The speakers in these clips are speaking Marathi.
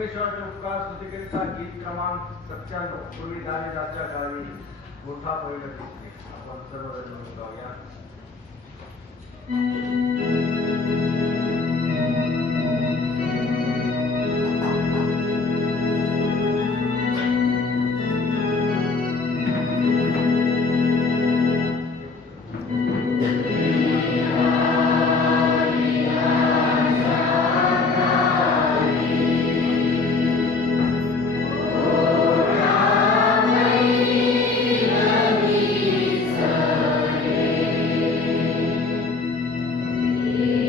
परमेश्वराचे उपकार स्तुतीकरिता गीत क्रमांक 97 पूर्वी दाविदाच्या काळी मोठा पहिला दिसणे आपण सर्वजण म्हणून गाऊया. Yeah.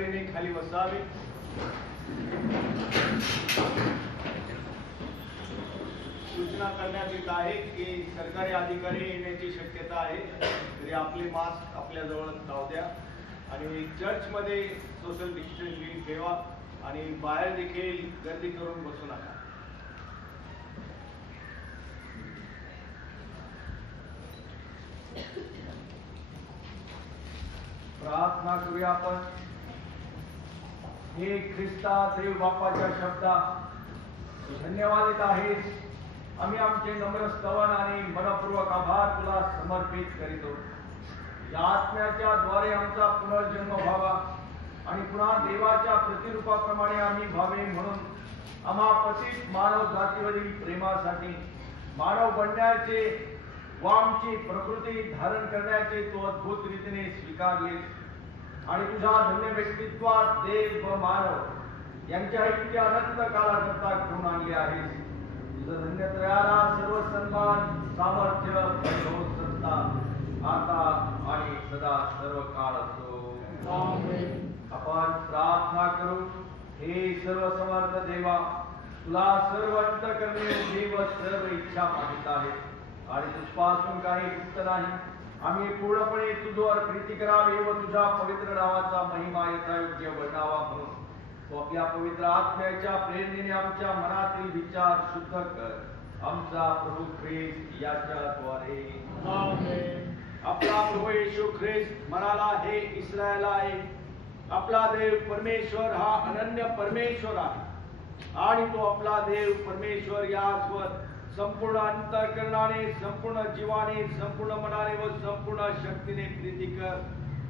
अधिकारीने खाली बसावे. सूचना करण्यात येत आहे की सरकारी अधिकारी येण्याची शक्यता आहे, तरी आपले मास्क आपल्या जवळ राहू द्या आणि चर्चमध्ये सोशल डिस्टन्सिंग ठेवा आणि बाहेर देखील गर्दी करून बसू नका. प्रार्थना करूया आपण. हे ख्रिस्ता देव बापाच्या शब्दा धन्यवादित आहेस. आम्ही आमचे नम्र स्तवन आणि मनपूर्वक आभार तुला समर्पित करीतो. या आत्म्याच्या द्वारे आमचा पुनर्जन्म व्हावा आणि पुन्हा देवाच्या प्रतिरूपाप्रमाणे आम्ही व्हावे म्हणून आम्हा पतित मानव जातीवरील प्रेमासाठी मानव बनण्याचे व आमची प्रकृती धारण करण्याचे तो अद्भुत रीतीने स्वीकारले आणि तुझ्या धन्य व्यक्तित्वात देव व मानव यांच्या इतक्या अनंत कालाकरता घेऊन आणले आहेस. तुझं धन्य तयाला सर्व सन्मान सामर्थ्य वैभव सत्ता आता आणि सदा सर्व काळ असो. आपण प्रार्थना करू. हे सर्व समर्थ देवा, तुला सर्व अंतःकरणे देव सर्व इच्छा माहित आहेत आणि तुझपासून काही गुप्त नाही. आम्ही पूर्णपणे तुझ्यावर प्रीती करावी व तुझ्या पवित्र नावाचा महिमा यथायोग्य वर्णावा म्हणून तो आपल्या पवित्र आत्म्याच्या प्रेरणेने आमच्या मनातील विचार शुद्ध कर. आमचा प्रभू ख्रिस्त याच्याद्वारे. आपला प्रभू येशू ख्रिस्त म्हणाला, हे इस्रायल आहे, आपला देव परमेश्वर हा अनन्य परमेश्वर आहे आणि तो आपला देव परमेश्वर याचवर संपूर्ण अंतःकरणाने, संपूर्ण जीवाने, संपूर्ण मनाने व संपूर्ण शक्तीने प्रीती कर.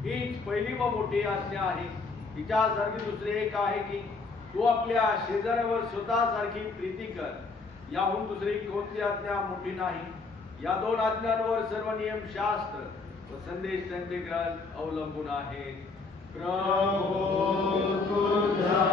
हीच पहिली व मोठी आज्ञा आहे. तिच्यासारखी दुसरे एक आहे की तू आपल्या शेजाऱ्यावर स्वतःसारखी प्रीती कर. याहून दुसरी कोणती आज्ञा मोठी नाही. या दोन आज्ञांवर सर्व नियमशास्त्र व संदेश त्यांचे ग्रंथ अवलंबून आहेत. प्रभू तुझ्या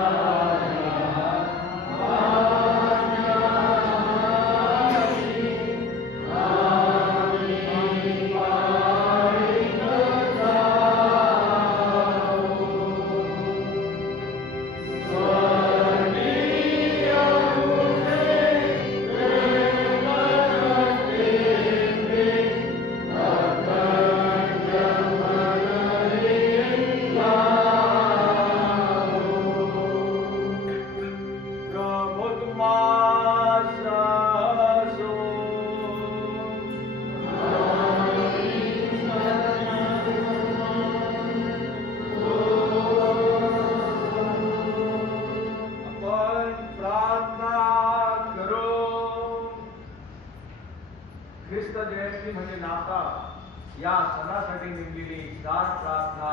या सणासाठी नेमलेली 7 प्रार्थना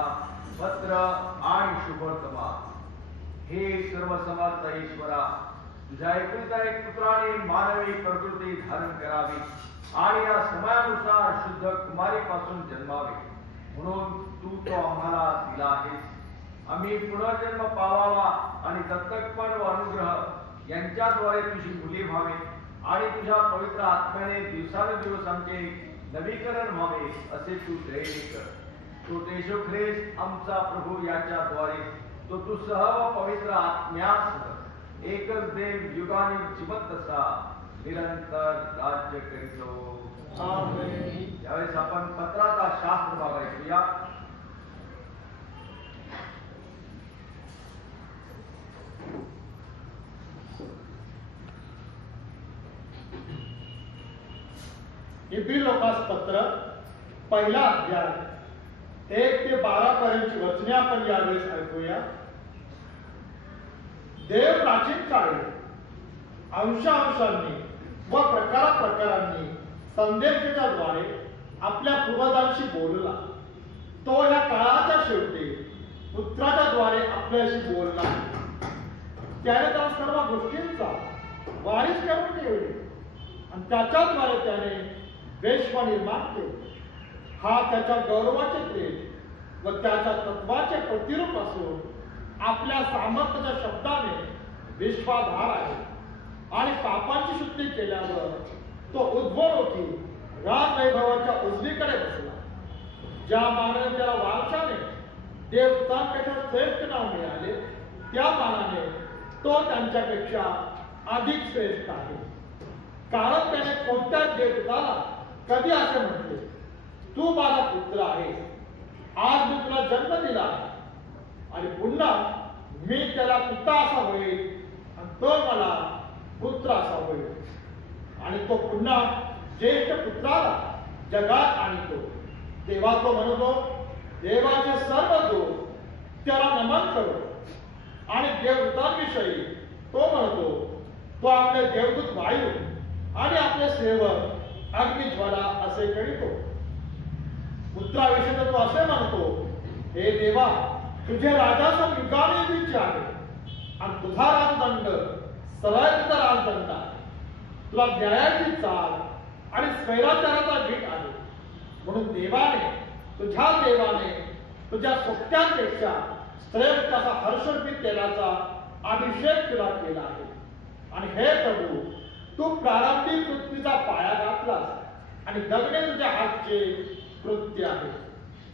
पत्र आणि शुभवर्तमान. हे सर्व समर्थ ईश्वरा, तुझ्या एकुलता एक पुत्राने मानवी प्रकृती धारण करावी आणि या समयानुसार शुद्ध कुमारीपासून जन्मावे म्हणून तू तो आम्हाला दिला आहेस. आम्ही पुनर्जन्म पावावा आणि दत्तकपण व अनुग्रह यांच्याद्वारे तुझी मुले व्हावे आणि तुझ्या पवित्र आत्म्याने दिवसानुदिवस आमचे नवीकरण व्हावे असे तू ध्येय कर. तो येशू ख्रिस्त आमचा प्रभू याच्याद्वारे तो तू सह व पवित्र आत्म्यासह एकच देव युगानुयुग जिवंत असा निरंतर राज्य करीतो. यावेळेस आपण पत्राचा शास्त्र भाग ऐकूया. इब्री लोकास पत्र पहिला अध्याय 1 ते 12 पर्यंतची वचने आपण यावेळेस ऐकूया. देव प्राचीन काळी अंशांनी व प्रकारांनी संदेशाच्या द्वारे आपल्या पूर्वजांशी बोलला. तो या काळाच्या शेवटी पुत्राच्या द्वारे आपल्याशी बोलला. त्याने त्या सर्व गोष्टींचा वारीस करून ठेवले आणि त्याच्याद्वारे त्याने विश्व निर्माण केले. हा त्याच्या गौरवाचे तेज व त्याच्या तत्वाचे प्रतिरूप असून आपल्या सामर्थ्याच्या शब्दाने विश्वाधार आहे आणि पापांची शुद्धी केल्यावर तो उद्भवती राजवैभवाच्या उजवीकडे बसला. ज्या मानाने त्याला वारशाने देवतांपेक्षा श्रेष्ठ नाव मिळाले, त्या मानाने तो त्यांच्यापेक्षा अधिक श्रेष्ठ आहे. कारण त्याने कोणत्याच देवताला कधी असे म्हटले, तू माझा पुत्र आहे, आज मी तुला जन्म दिला आहे आणि पुन्हा मी त्याला पिता असा होईल आणि तो मला पुत्र असा होईल. आणि तो पुन्हा ज्येष्ठ पुत्राला जगात आणतो, तेव्हा तो म्हणतो, देवाचे सर्व दूत त्याला नमन करो. आणि देवदूतांविषयी तो म्हणतो, तो आपले देवदूत वायू आणि आपले सेवक अग्निज्वाला असे कळितो. पुत्राविषयी तो असे म्हणतो, हे देवा, तुझे राजाचं युगाने इच्छा आहे आणि तुझा राजदंड सरळचा राजदंड आहे. तुला न्यायाची चाल आणि स्वैराचाराचा भीट आहे. म्हणून तुझ्या देवाने तुझ्या सोबत्यांपेक्षा श्रेष्ठ असा हर्षोर्पित तेलाचा अभिषेक तुला केला आहे. आणि हे प्रभू, तू प्रारंभिक पृथ्वीचा पाया घातलास आणि दगडे तुझ्या हातचे कृत्य आहे.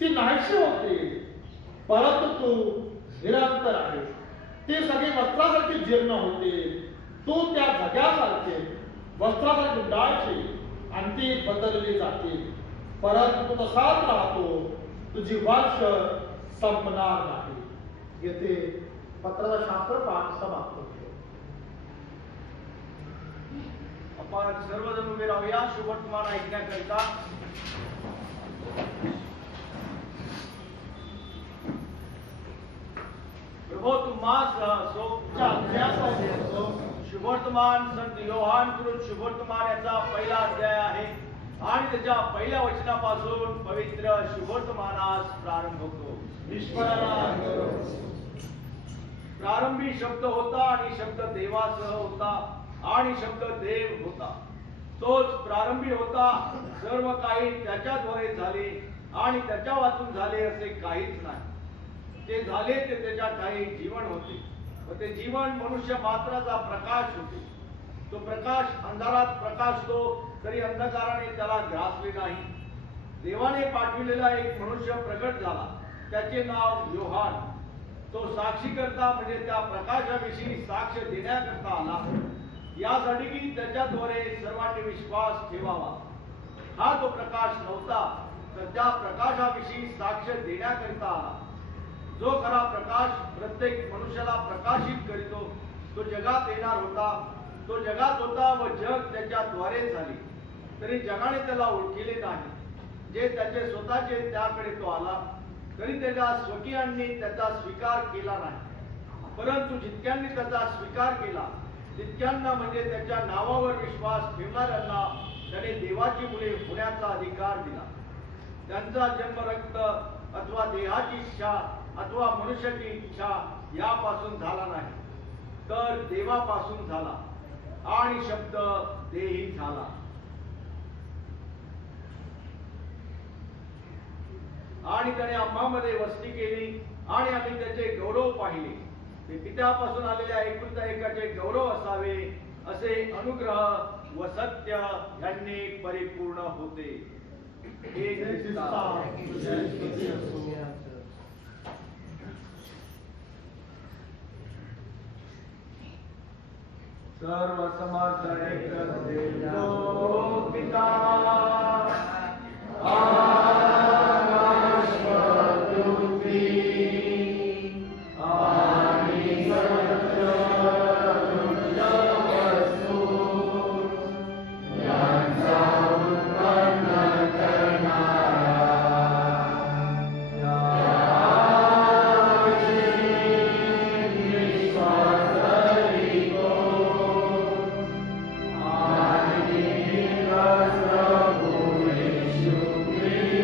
ती नाहीशी होती, परंतु तू निरंतर आहे. ती सगळी वस्त्रासारखी जीर्ण होते, तू त्या धग्यासारखे वस्त्रासारखी गुंडाळची आणि ती बदलली जाते. परंतु तू तसाच राहतो, तुझी वर्ष संपणार नाही. येथे पत्राचा शास्त्रपाठ समाप्त होतो. आपण सर्वजण उभे राहूया शुभवर्तमान ऐकण्याकरिता. प्रभो तुम्हास असो. शुभवर्तमान संत योहान कृत शुभवर्तमान याचा पहिला अध्याय आहे आणि त्याच्या पहिल्या वचनापासून पवित्र शुभवर्तमानास प्रारंभ होतो. प्रारंभी शब्द होता आणि शब्द देवासह होता आणि शब्द देव होता. तोच प्रारंभी होता. सर्व काही त्याच्याद्वारे झाले आणि त्याच्या वाचून झाले असे काहीच नाही. ते झाले ते त्याच्या ठायी जीवन होते व ते जीवन मनुष्य मात्राचा प्रकाश होते. तो प्रकाश अंधारात प्रकाशतो तरी अंधकाराने त्याला ग्रासले नाही. देवाने पाठविलेला एक मनुष्य प्रगट झाला, त्याचे नाव योहान. तो साक्षीकर्ता म्हणजे त्या प्रकाशाविषयी साक्ष देण्याकरता आला, यासाठी की त्याच्याद्वारे सर्वांनी विश्वास ठेवावा. हा तो प्रकाश नव्हता, तर त्या प्रकाशाविषयी साक्ष देण्याकरिता आला. जो खरा प्रकाश प्रत्येक मनुष्याला प्रकाशित करीतो, तो जगात येणार होता. तो जगात होता व जग त्याच्याद्वारे झाले, तरी जगाने त्याला ओळखले नाही. जे त्याचे स्वतःचे त्याकडे तो आला, तरी त्याच्या स्वकीयांनी त्याचा स्वीकार केला नाही. परंतु जितक्यांनी त्याचा स्वीकार केला तितक्यांना म्हणजे त्याच्या नावावर विश्वास ठेवणाऱ्यांना त्याने देवाची मुले होण्याचा अधिकार दिला. त्यांचा जन्म रक्त अथवा देहाची इच्छा अथवा मनुष्याची इच्छा यापासून झाला नाही, तर देवापासून झाला. आणि शब्द देही झाला आणि त्याने आम्हामध्ये वस्ती केली आणि आम्ही त्याचे गौरव पाहिले. ते पित्यापासून आलेल्या एकुलता एकाचे गौरव असावे, असे अनुग्रह व सत्य यांनी परिपूर्ण होते. सर्व समर्थ एक देव पिता आकाश पृथ्वी आणि सर्व वस्तू यांचा उत्पन्न करणारा Amen.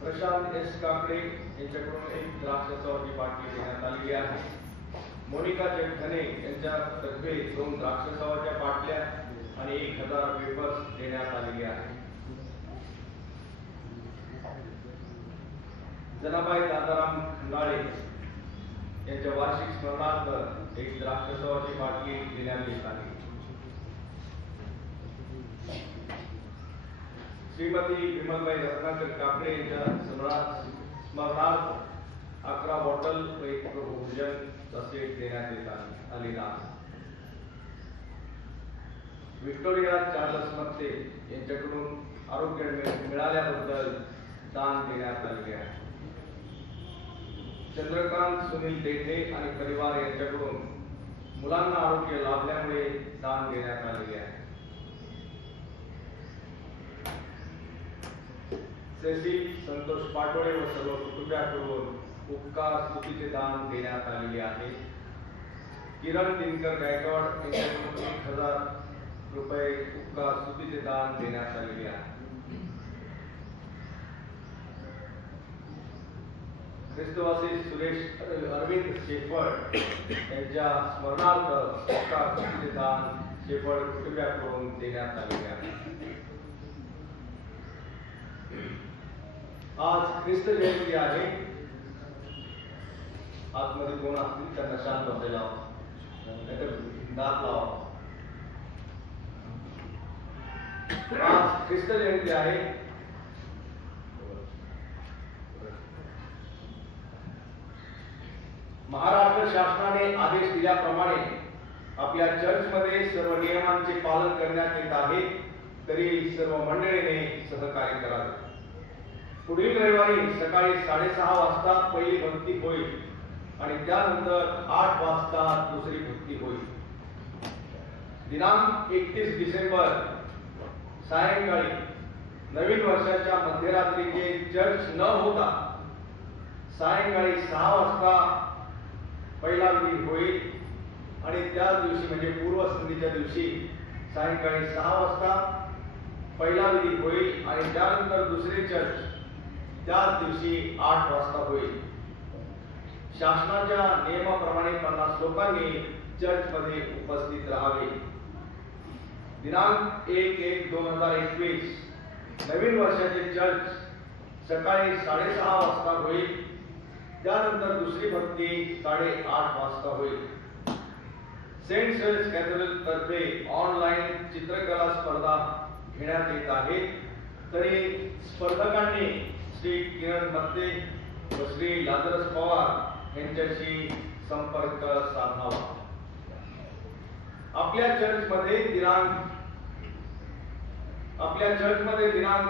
प्रशांत एस काकडे यांच्याकडून एक द्राक्षाची बाटली देण्यात आलेली आहे. मोनिका जगधने यांच्यातर्फे 2 द्राक्षाच्या बाटल्या आणि 1000 पेपर्स देण्यात आलेली आहे. जनाबाई दादाराम खंडाळे यांच्या वार्षिक स्मरणार्थ एक द्राक्षाची बाटली देण्यात येत आहे. श्रीमती विमलबाई रत्नाकर काकडे यांच्या स्मरणार्थ 11 बॉटल व 1 भोजन असे देण्यात येत आलेला आहे. व्हिक्टोरिया चार्लस मत्ते यांच्याकडून आरोग्य मिळाल्याबद्दल दान देण्यात आलेले आहे. चंद्रकांत सुनील देठे आणि परिवार यांच्याकडून मुलांना आरोग्य लाभल्यामुळे दान देण्यात आलेले आहे. सेसिल संतोष पाटोळे व सर्व कुटुंबियांकडून उपकार स्तुतीचे दान देण्यात आलेले आहे. किरण दिनकर गायकवाड यांच्याकडून 1000 रुपये उपकार स्तुतीचे दान देण्यात आलेले आहे. ख्रिस्तवासी सुरेश अरविंद शेफर्ड यांच्या स्मरणार्थ उपकार स्तुतीचे दान शेफर्ड कुटुंबियांकडून देण्यात आलेले आहे. आज ख्रिस्त जयंती आहे. आतमध्ये कोण असतील त्यांना शांत बसायला दात लावा. आज ख्रिस्त जयंती आहे. महाराष्ट्र शासनाने आदेश दिल्याप्रमाणे आपल्या चर्चमध्ये सर्व नियमांचे पालन करण्यात येत आहे. तरी सर्व मंडळीने सहकार्य करावे. पुढील रविवारी सकाळी 6:30 वाजता पहिली भक्ती होईल आणि त्यानंतर 8 वाजता दुसरी भक्ती होईल. दिनांक 31 डिसेंबर सायंकाळी नवीन वर्षाच्या मध्यरात्रीचे चर्च न होता सायंकाळी 6 वाजता पहिला विधी होईल आणि त्याच दिवशी म्हणजे पूर्वसंध्येच्या दिवशी सायंकाळी 6 वाजता पहिला विधी होईल आणि त्यानंतर दुसरे चर्च त्याच दिवशी 8 वाजता होईल. शासनाच्या नियमाप्रमाणे 50 लोकांनी चर्चमध्ये उपस्थित राहावे. दिनांक 1/1/2021 नवीन वर्षाचे चर्च सकाळी 6:30 वाजता होईल. त्यानंतर दुसरी भक्ती 8:30 वाजता होईल. सेंट सेल्स कॅथोलिक तर्फे ऑनलाईन चित्रकला स्पर्धा घेण्यात येत आहे. तरी स्पर्धकांनी श्री किरण मत्ते व श्री लाजरस पवार यांच्याशी संपर्क साधावा. आपल्या चर्चमध्ये दिनांक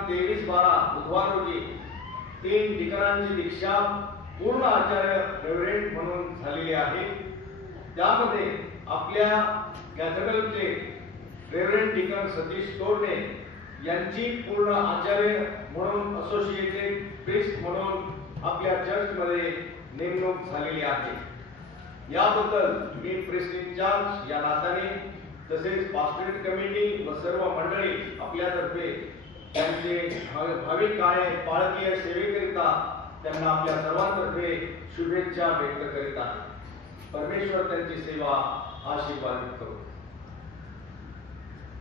23/12 बुधवार रोजी 3 डिकनांची दीक्षा पूर्ण आचार्य रेव्हरंड म्हणून झालेली आहे. त्यामध्ये आपल्या कॅथेड्रलचे रेव्हरंड डिकन सतीश तोरणे यांची पूर्ण आचार्य म्हणून असोसिएटेड प्रिस्ट म्हणून आपल्या चर्चमध्ये नेमणूक झालेली आहे. याबद्दल मी प्रिस्ट इन्चार्ज या नात्याने तसेच पास्टोरेट कमिटी व सर्व मंडळी आपल्यातर्फे त्यांचे भाविक काळे पाळकीय सेवेकरिता त्यांना आपल्या सर्वांतर्फे शुभेच्छा व्यक्त करीत आहे. परमेश्वर त्यांची सेवा आशीर्वादित करो.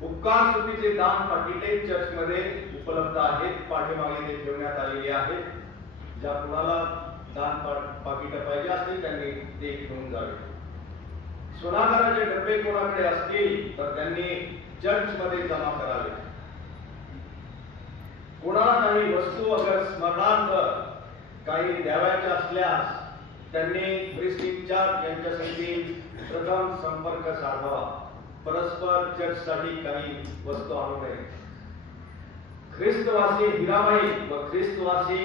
उपकार स्तुतीचे दान पाकिटे चर्चमध्ये उपलब्ध आहेत. पाठीमागे ते ठेवण्यात आलेली आहेत. ज्या कुणाला दान पाकिट पाहिजे असतील त्यांनी ते घेऊन जावे. सोनाराचे डबे कोणाकडे असतील तर त्यांनी चर्चमध्ये जमा करावे. कोणाला काही वस्तू अगर स्मरणार्थ काही द्यावयाच्या असल्यास त्यांनी प्रिस्ट इन्चार्ज यांच्यासाठी प्रथम संपर्क साधावा. परस्पर चर्चसाठी काही वस्तू आणू नये. ख्रिस्तवासी हिराबाई व ख्रिस्तवासी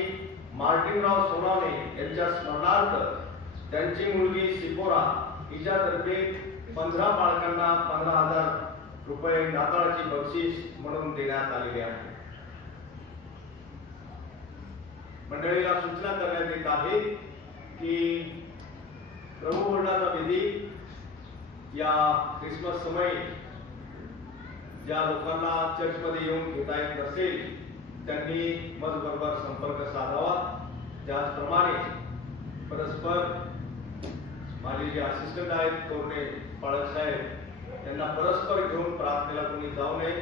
मार्टिनराव सोनावणे यांच्या स्मरणार्थ त्यांची मुलगी सिपोरा हिच्यातर्फे 15 बाळकांना 15,000 रुपये नाताळाची बक्षीस म्हणून देण्यात आलेले आहे. मंडळीला सूचना करण्यात येत आहे की प्रभुभोजनाचा विधी या ख्रिसमस समयी ज्या लोकांना चर्चमध्ये येऊन घेता येत नसेल त्यांनी मजबरोबर संपर्क साधावा. त्याचप्रमाणे परस्पर माझे जे असिस्टंट आहेत कोरणे पाळक साहेब यांना परस्पर घेऊन प्रार्थनेला कोणी जाऊ नये.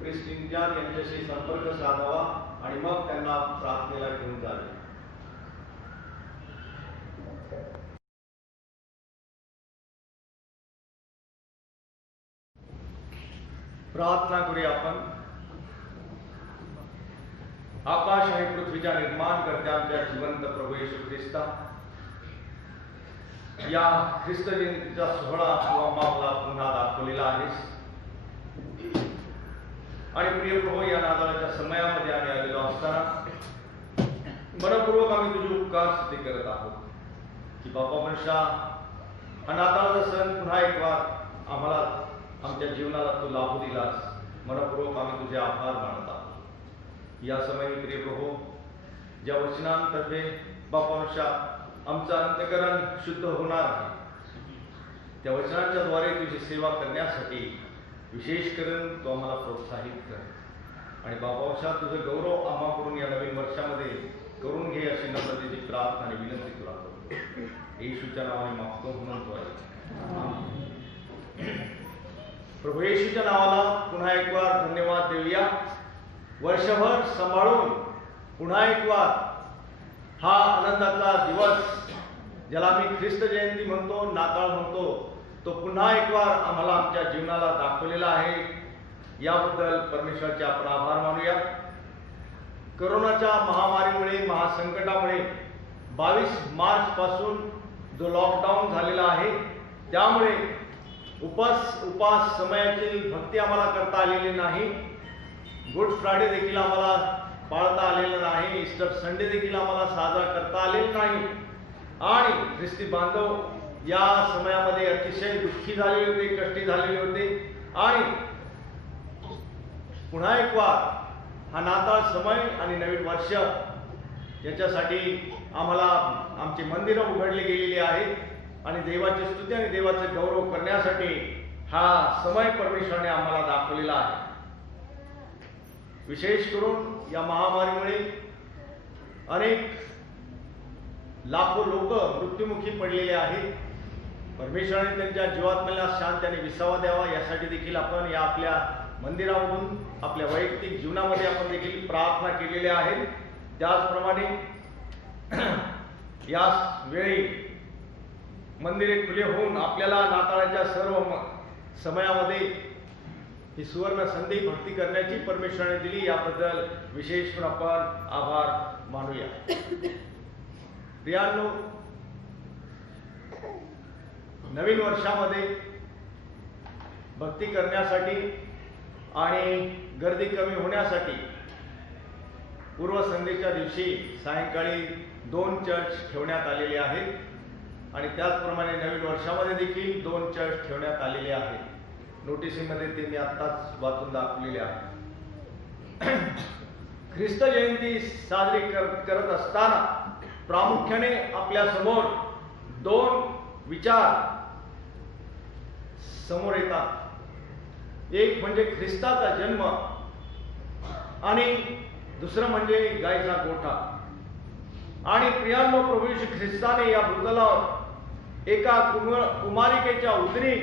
प्रिस्टिंच्या यांच्याशी संपर्क साधावा आणि मग त्यांना प्रार्थनेला घेऊन जावे. प्रार्थना करूया आपण. आकाश आणि पृथ्वीच्या निर्माण करत्या आमच्या जिवंत प्रभू येशू ख्रिस्ता, या ख्रिस्त जयंतीचा सोहळा तू आम्हाला पुन्हा दाखवलेला आहेस. आणि प्रिय प्रभू, या नाताळाच्या समयामध्ये आम्ही आलेलो असताना मनपूर्वक आम्ही तुझी उपकार स्तुती करत आहोत की बापा मनुष्या हा नाताळाचा सण पुन्हा एक वार आम्हाला आमच्या जीवनाला तू लाभू दिलास. मनपूर्वक आम्ही तुझे आभार मानत आहोत. या समयी प्रिय प्रभू, ज्या वचनांतर्फे बापा मनुष्या आमचं अंतःकरण शुद्ध होणार आहे, त्या वचनांच्या द्वारे तुझी सेवा करण्यासाठी विशेष करून तू आम्हाला प्रोत्साहित कर. आणि बाबा तुझं गौरव आम्हाकडून या नवीन वर्षामध्ये करून घे अशी नम्रतेची प्रार्थना आणि विनंती तुला करतो. येशूच्या नावाने मागतो म्हणतो आहे. प्रभू येशूच्या नावाला पुन्हा एक वार धन्यवाद देऊया. वर्षभर सांभाळून पुन्हा एक वार हा आनंदाचा दिवस ज्याला आम्ही ख्रिस्त जयंती म्हणतो, नाताळ म्हणतो, तो पुन्हा एक वार आम्हाला आमच्या जीवनाला दाखवलेला आहे. याबद्दल परमेश्वराचे आपण आभार मानूया. कोरोनाच्या महामारीमुळे, महासंकटामुळे 22 मार्च पासून जो लॉकडाऊन झालेला आहे त्यामुळे उपास समयाची भक्ती आम्हाला करता आलेली नाही. गुड फ्रायडे देखील आम्हाला पाळता आलेलं नाही. ईस्टर संडे देखील आम्हाला साजरा करता आलेला नाही. आणि ख्रिस्ती बांधव या समयामध्ये अतिशय दुःखी झालेले होते, कष्टी झालेले होते. आणि पुन्हा एक वार हा नाताळ समय आणि नवीन वर्ष याच्यासाठी आम्हाला आमची मंदिरं उघडली गेलेली आहेत. आणि देवाची स्तुती आणि देवाचे गौरव करण्यासाठी हा समय परमेश्वराने आम्हाला दाखवलेला आहे. विशेष करून या महामारीमुळे अनेक लाखो लोक मृत्युमुखी पडलेले आहेत. परमेश्वराने त्यांच्या जीवात्म्याला शांती आणि विसावा द्यावा यासाठी देखील आपण या आपल्या मंदिरामधून आपल्या वैयक्तिक जीवनामध्ये आपण देखील प्रार्थना केलेल्या आहेत. त्याचप्रमाणे या वेळी मंदिरे खुले होऊन आपल्याला नाताळाच्या सर्व समयामध्ये ही सुवर्ण संधी भक्ती करण्याची परमेश्वराने दिली. याबद्दल विशेष करून आपण आभार मानूया. प्रियांनो, नवीन वर्षामध्ये भक्ती करण्यासाठी आणि गर्दी कमी होण्यासाठी पूर्वसंध्येच्या दिवशी सायंकाळी 2 चर्च ठेवण्यात आलेले आहेत. आणि त्याचप्रमाणे नवीन वर्षामध्ये देखील 2 चर्च ठेवण्यात आलेले आहेत. नोटिसीमध्ये ते मी आत्ताच वाचून दाखवलेले आहे. ख्रिस्त जयंती साजरी करत असताना प्रामुख्याने आपल्या समोर 2 विचार समोर येतात. एक म्हणजे ख्रिस्ताचा जन्म आणि दुसरं म्हणजे गायचा गोठा. आणि प्रियांनो, प्रभू येशू ख्रिस्ताने या भूतलावर एका कुमारिकेच्या उदरी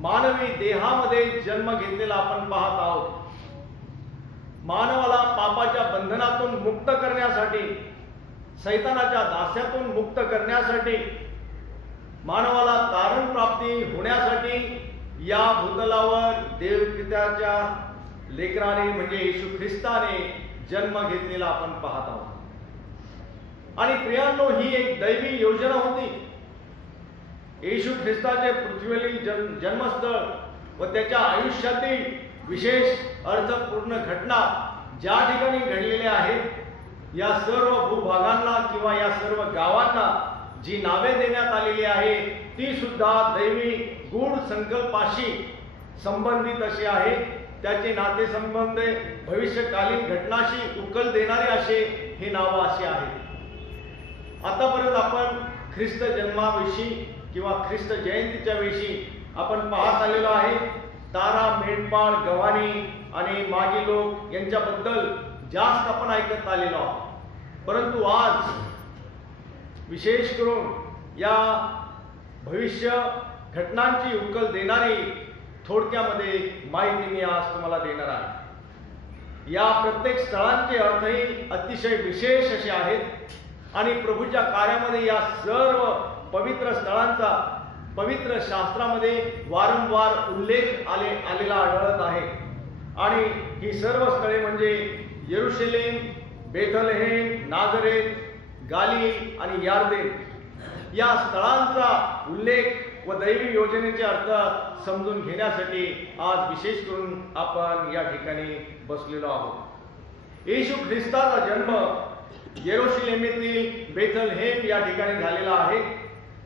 मानवी देहामध्ये जन्म घेतलेला आपण पाहत आहोत. मानवाला पापाच्या बंधनातून मुक्त करण्यासाठी, सैतानाच्या दास्यातून मुक्त करण्यासाठी, मानवाला तारण प्राप्ती होण्यासाठी या भूतलावर देवपित्याच्या लेकराने म्हणजे येशू ख्रिस्ताने जन्म घेतलेला आपण पाहत आहोत. आणि प्रियांनो, ही एक दैवी योजना होती. येशू ख्रिस्ताचे पृथ्वीवरील जन्मस्थळ व त्याच्या आयुष्यातील विशेष अर्थपूर्ण घटना ज्या ठिकाणी घडलेल्या आहेत, या सर्व भूभागांना किंवा या सर्व गावांना जी नावे देण्यात आलेली आहे ती सुद्धा दैवी गूढ संकल्पाशी संबंधित असे आहे. त्याचे नातेसंबंध भविष्यकालीन घटनाशी उकल देणारे असे हे नाव असे आहेत. आतापर्यंत आपण ख्रिस्त जन्माविषयी किंवा ख्रिस्त जयंतीच्या विषयी आपण पाहत आलेलो आहे. तारा, मेंढपाळ, गव्हाणी आणि मागी लोक यांच्याबद्दल जास्त आपण ऐकत आलेलो आहोत. परंतु आज विशेष करून या भविष्य घटनांची उकल देणारी थोडक्यामध्ये माहिती मी आज तुम्हाला देणार आहे. या प्रत्येक स्थळांचे अर्थही अतिशय विशेष असे आहेत आणि प्रभूच्या कार्यामध्ये या सर्व पवित्र स्थळांचा पवित्र शास्त्रामध्ये वारंवार उल्लेख आलेला आढळत आहे. आणि ही सर्व स्थळे म्हणजे यरुशलेम, बेथलहेम, नाझरेत, गालिल आणि यार्देन या स्थळांचा उल्लेख व दैवी योजनेचे अर्थ समजून घेण्यासाठी आज विशेष करून आपण या ठिकाणी बसलेलो आहोत. येशू ख्रिस्ताचा जन्म यरुशलेमेतील बेथलहेम या ठिकाणी झालेला आहे.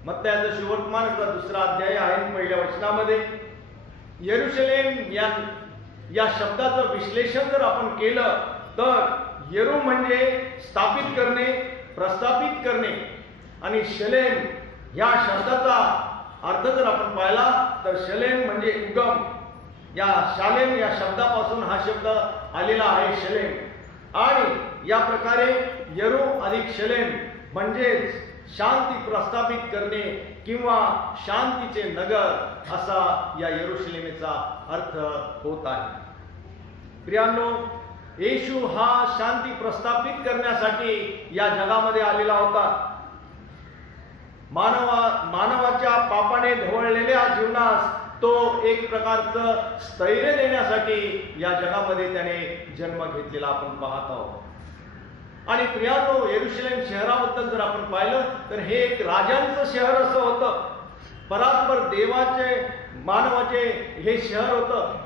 मत्तयाचा सुवर्तमानाचा 2रा अध्याय आहे. पहिल्या वचनामध्ये यरुशलेम या शब्दाचं विश्लेषण जर आपण केलं तर येरू म्हणजे स्थापित करणे, प्रस्थापित करणे आणि शलेम या शब्दाचा अर्थ जर आपण पाहिला तर शलेम म्हणजे उगम. या शालेम या शब्दापासून हा शब्द आलेला आहे, शलेम. आणि या प्रकारे येरू अधिक शलेम म्हणजेच शांती प्रस्थापित करणे किंवा शांतीचे नगर असा या यरुशलेमेचा अर्थ होत आहे. प्रियांनो, येशू हा शांती प्रस्थापित करण्यासाठी या जगामध्ये आलेला होता. मानवाच्या पापाने ढवळलेल्या जीवनास तो एक प्रकारचं स्थैर्य देण्यासाठी या जगामध्ये त्याने जन्म घेतलेला आपण पाहत आहोत. आणि प्रियांनो, यरुशलेम शहराबद्दल जर आपण पाहिलं तर हे एक राजांचं शहर असं होतं. परात्पर देवाचे मानवाचे हे शहर होतं.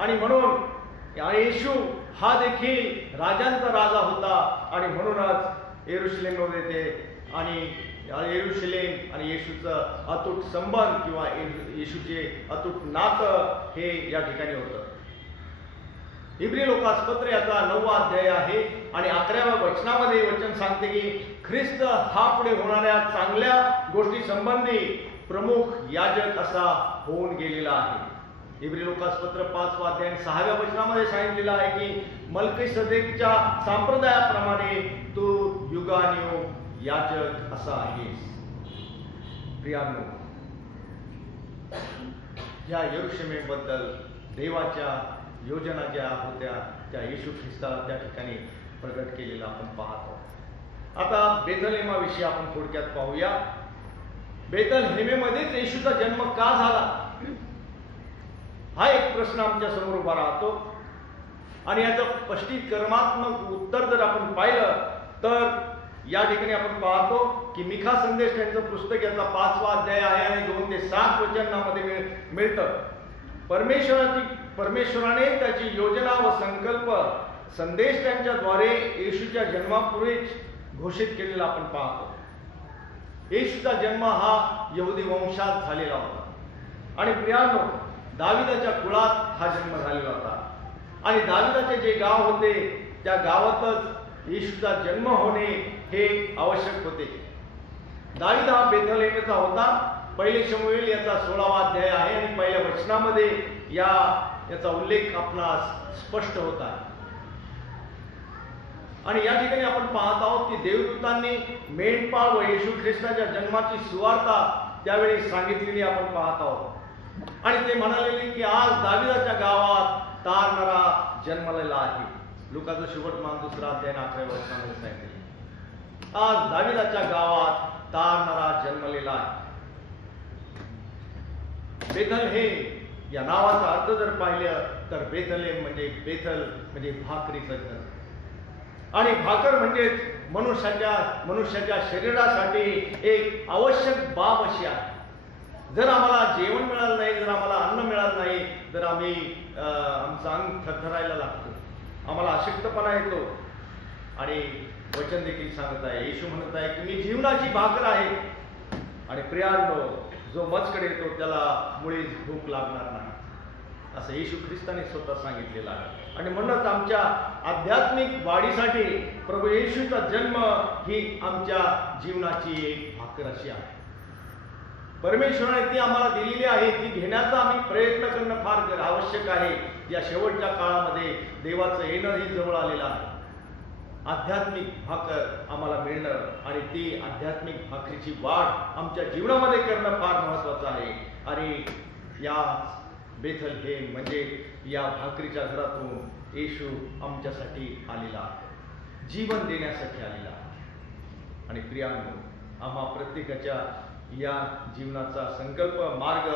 आणि म्हणून येशू हा देखील राजांचा राजा होता. आणि म्हणूनच यरुशलेममध्ये ते आणि यरुशलेम आणि येशूचं अतूट संबंध किंवा येशूचे अतूट नातं हे या ठिकाणी होतं. इब्री लोकासपत्र याचा 9वा अध्याय आहे आणि 11व्या वचनामध्ये वचन सांगते की ख्रिस्त हा पुढे होणाऱ्या चांगल्या गोष्टी संबंधी प्रमुख याजक असा होऊन गेलेला आहे. इब्री लोकासपत्र 5वा अध्याय 6व्या वचनामध्ये सांगितलेलं आहे की मल्कीसदेकच्या संप्रदायाप्रमाणे तू युगानुयुग याजक असा आहेस. प्रियांनो, या यरुशलेमेबद्दल देवाच्या योजना ज्या होत्या त्या येशू ख्रिस्ताला त्या ठिकाणी प्रगट केलेला आपण पाहतो. आता बेथलेहेमाविषयी आपण थोडक्यात पाहूया. बेथलेहेममध्येच येशूचा जन्म का झाला हा एक प्रश्न आमच्या समोर उभा राहतो. आणि याचं स्पष्टीकरणात्मक उत्तर जर आपण पाहिलं तर या ठिकाणी आपण पाहतो की मिखा संदेश त्यांचं पुस्तक याचा 5वा अध्याय आहे आणि 2 ते 7 वचनामध्ये मिळतं. परमेश्वराने त्याची योजना व संकल्प संदेश त्यांच्याद्वारे येशूच्या जन्मापूर्वीच घोषित केलेला आपण पाहतो. येशूचा जन्म हा यहुदी वंशात झालेला होता. आणि प्रियांनो, दाविदाच्या कुळात हा जन्म झालेला होता. आणि दाविदाचे जे गाव होते त्या गावातच येशूचा जन्म होणे हे आवश्यक होते. दाविद हा बेथलेहेमचा होता. पहिले शमूएल याचा 16वा अध्याय आहे आणि पहिल्या वचनामध्ये याचा उल्लेख आपणास स्पष्ट होत आहे. आणि या ठिकाणी आपण पाहत आहोत की देवदूतांनी मेंढपाळ व येशू ख्रिस्ताच्या जन्माची सुवार्ता त्यावेळी सांगितलेली आपण पाहत आहोत. आणि ते म्हणाले की आज दाविदाच्या गावात तारणारा जन्मलेला आहे. लुकाचं सुवर्तमान 2रा अध्याय 11व्या वचनामध्ये सांगितले आज दाविदाच्या गावात तारणारा जन्मलेला आहे. बेथलहेम या नावाचा अर्थ जर पाहिलं तर बेथलेम म्हणजे बेथल म्हणजे भाकरीचं घर. आणि भाकर म्हणजे मनुष्याच्या शरीरासाठी एक आवश्यक बाब अशी आहे. जर आम्हाला जेवण मिळालं नाही, जर आम्हाला अन्न मिळालं नाही, तर आम्ही आमचं अंग थरथरायला लागतो, आम्हाला अशक्तपणा येतो. आणि वचन देखील सांगत आहे, येशू म्हणत आहे की मी जीवनाची भाकर आहे. आणि प्रियांनो, जो मजकडे येतो त्याला मुळीच भूक लागणार नाही, असं येशू ख्रिस्ताने स्वतः सांगितलेलं आहे. आणि म्हणूनच आमच्या आध्यात्मिक वाढीसाठी प्रभू येशूचा जन्म ही आमच्या जीवनाची एक भाकर अशी आहे. परमेश्वराने ती आम्हाला दिलेली आहे, ती घेण्याचा आम्ही प्रयत्न करणं फार आवश्यक आहे. या शेवटच्या काळामध्ये देवाचं येणं ही जवळ आलेलं आहे. आध्यात्मिक भाकर आम्हाला मिळणं आणि ती आध्यात्मिक भाकरीची वाढ आमच्या जीवनामध्ये करणं फार महत्वाचं आहे. आणि या बेथलहेम म्हणजे या भाकरीच्या घरातून येशू आमच्यासाठी आलेला आहे, जीवन देण्यासाठी आलेला आहे. आणि प्रियांनो, आम्हा प्रत्येकाच्या या जीवनाचा संकल्प मार्ग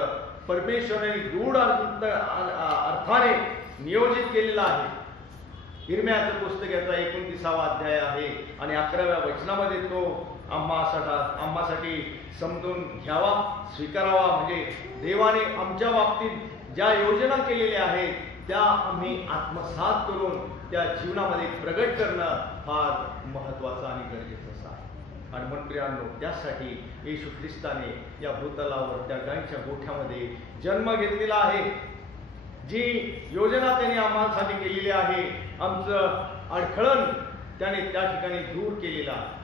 परमेश्वराने गूढ अर्थाने नियोजित केलेला आहे. इर्म्याचं पुस्तक याचा 29वा अध्याय आहे आणि 11व्या वचनामध्ये तो आम्हासाठी समजून घ्यावा, स्वीकारावा. म्हणजे देवाने आमच्या बाबतीत ज्या योजना केलेल्या आहेत त्या आम्ही आत्मसात करून त्या जीवनामध्ये प्रगट करणं फार महत्वाचं आणि गरजेचं आहे. आणि म्हणून प्रियांनो, त्यासाठी येशू ख्रिस्ताने या भूतलावर त्या गायीच्या गोठ्यामध्ये जन्म घेतलेला आहे. जी योजना त्याने आम्हासाठी केलेली आहे, आमचं अडखळण त्याने त्या ठिकाणी दूर केलेलं आहे.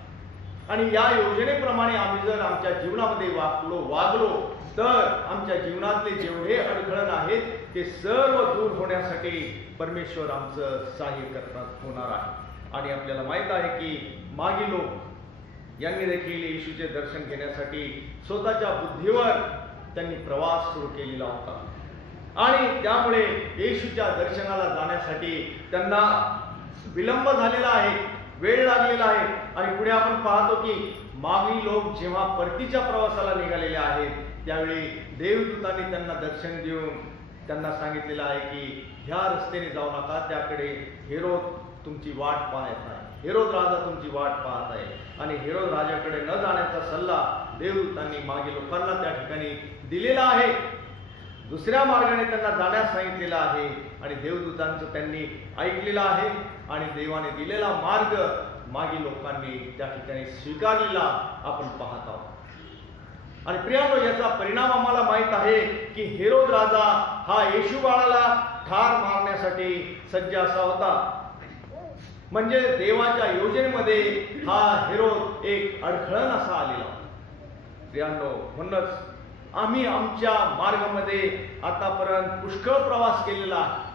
आणि या योजनेप्रमाणे आम्ही जर आमच्या जीवनामध्ये वागलो तर आमच्या जीवनातले जेवढे अडखळण आहेत ते सर्व दूर होण्यासाठी परमेश्वर आमचं सहाय्य करतात होणार आहे. आणि आपल्याला माहित आहे की मागी लोक यांनी देखील येशूचे दर्शन घेण्यासाठी स्वतःच्या बुद्धीवर त्यांनी प्रवास सुरू केलेला होता. आणि त्यामुळे येशूच्या दर्शनाला जाण्यासाठी त्यांना विलंब झालेला आहे, वेळ लागलेला आहे. आणि पुढे आपण पाहतो की मागील लोक जेव्हा परतीच्या प्रवासाला निघालेले आहेत त्यावेळी देवदूतांनी त्यांना दर्शन देऊन त्यांना सांगितलेलं आहे की ह्या रस्त्याने जाऊ नका, त्याकडे हेरोद तुमची वाट पाहत आहे, हेरोद राजा तुमची वाट पाहत आहे. आणि हेरोद राजाकडे न जाण्याचा सल्ला देवदूतांनी मागे लोकांना त्या ठिकाणी दिलेला आहे. दुसऱ्या मार्गाने त्यांना जाण्यास सांगितलेला आहे आणि देवदूतांचं त्यांनी ऐकलेलं आहे आणि देवाने दिलेला मार्ग मागे लोकांनी त्या ठिकाणी स्वीकारलेला आपण पाहत आहोत. आणि प्रियांनो, याचा परिणाम आम्हाला माहित आहे की हेरोद राजा हा येशू बाळाला ठार मारण्यासाठी सज्ज असा होता. म्हणजे देवाच्या योजनेमध्ये हा हेरोद एक अडखळण असा आलेला. प्रियांनो, म्हणूनच आम्ही आमच्या मार्गामध्ये आतापर्यंत पुष्कळ प्रवास केलेला आहे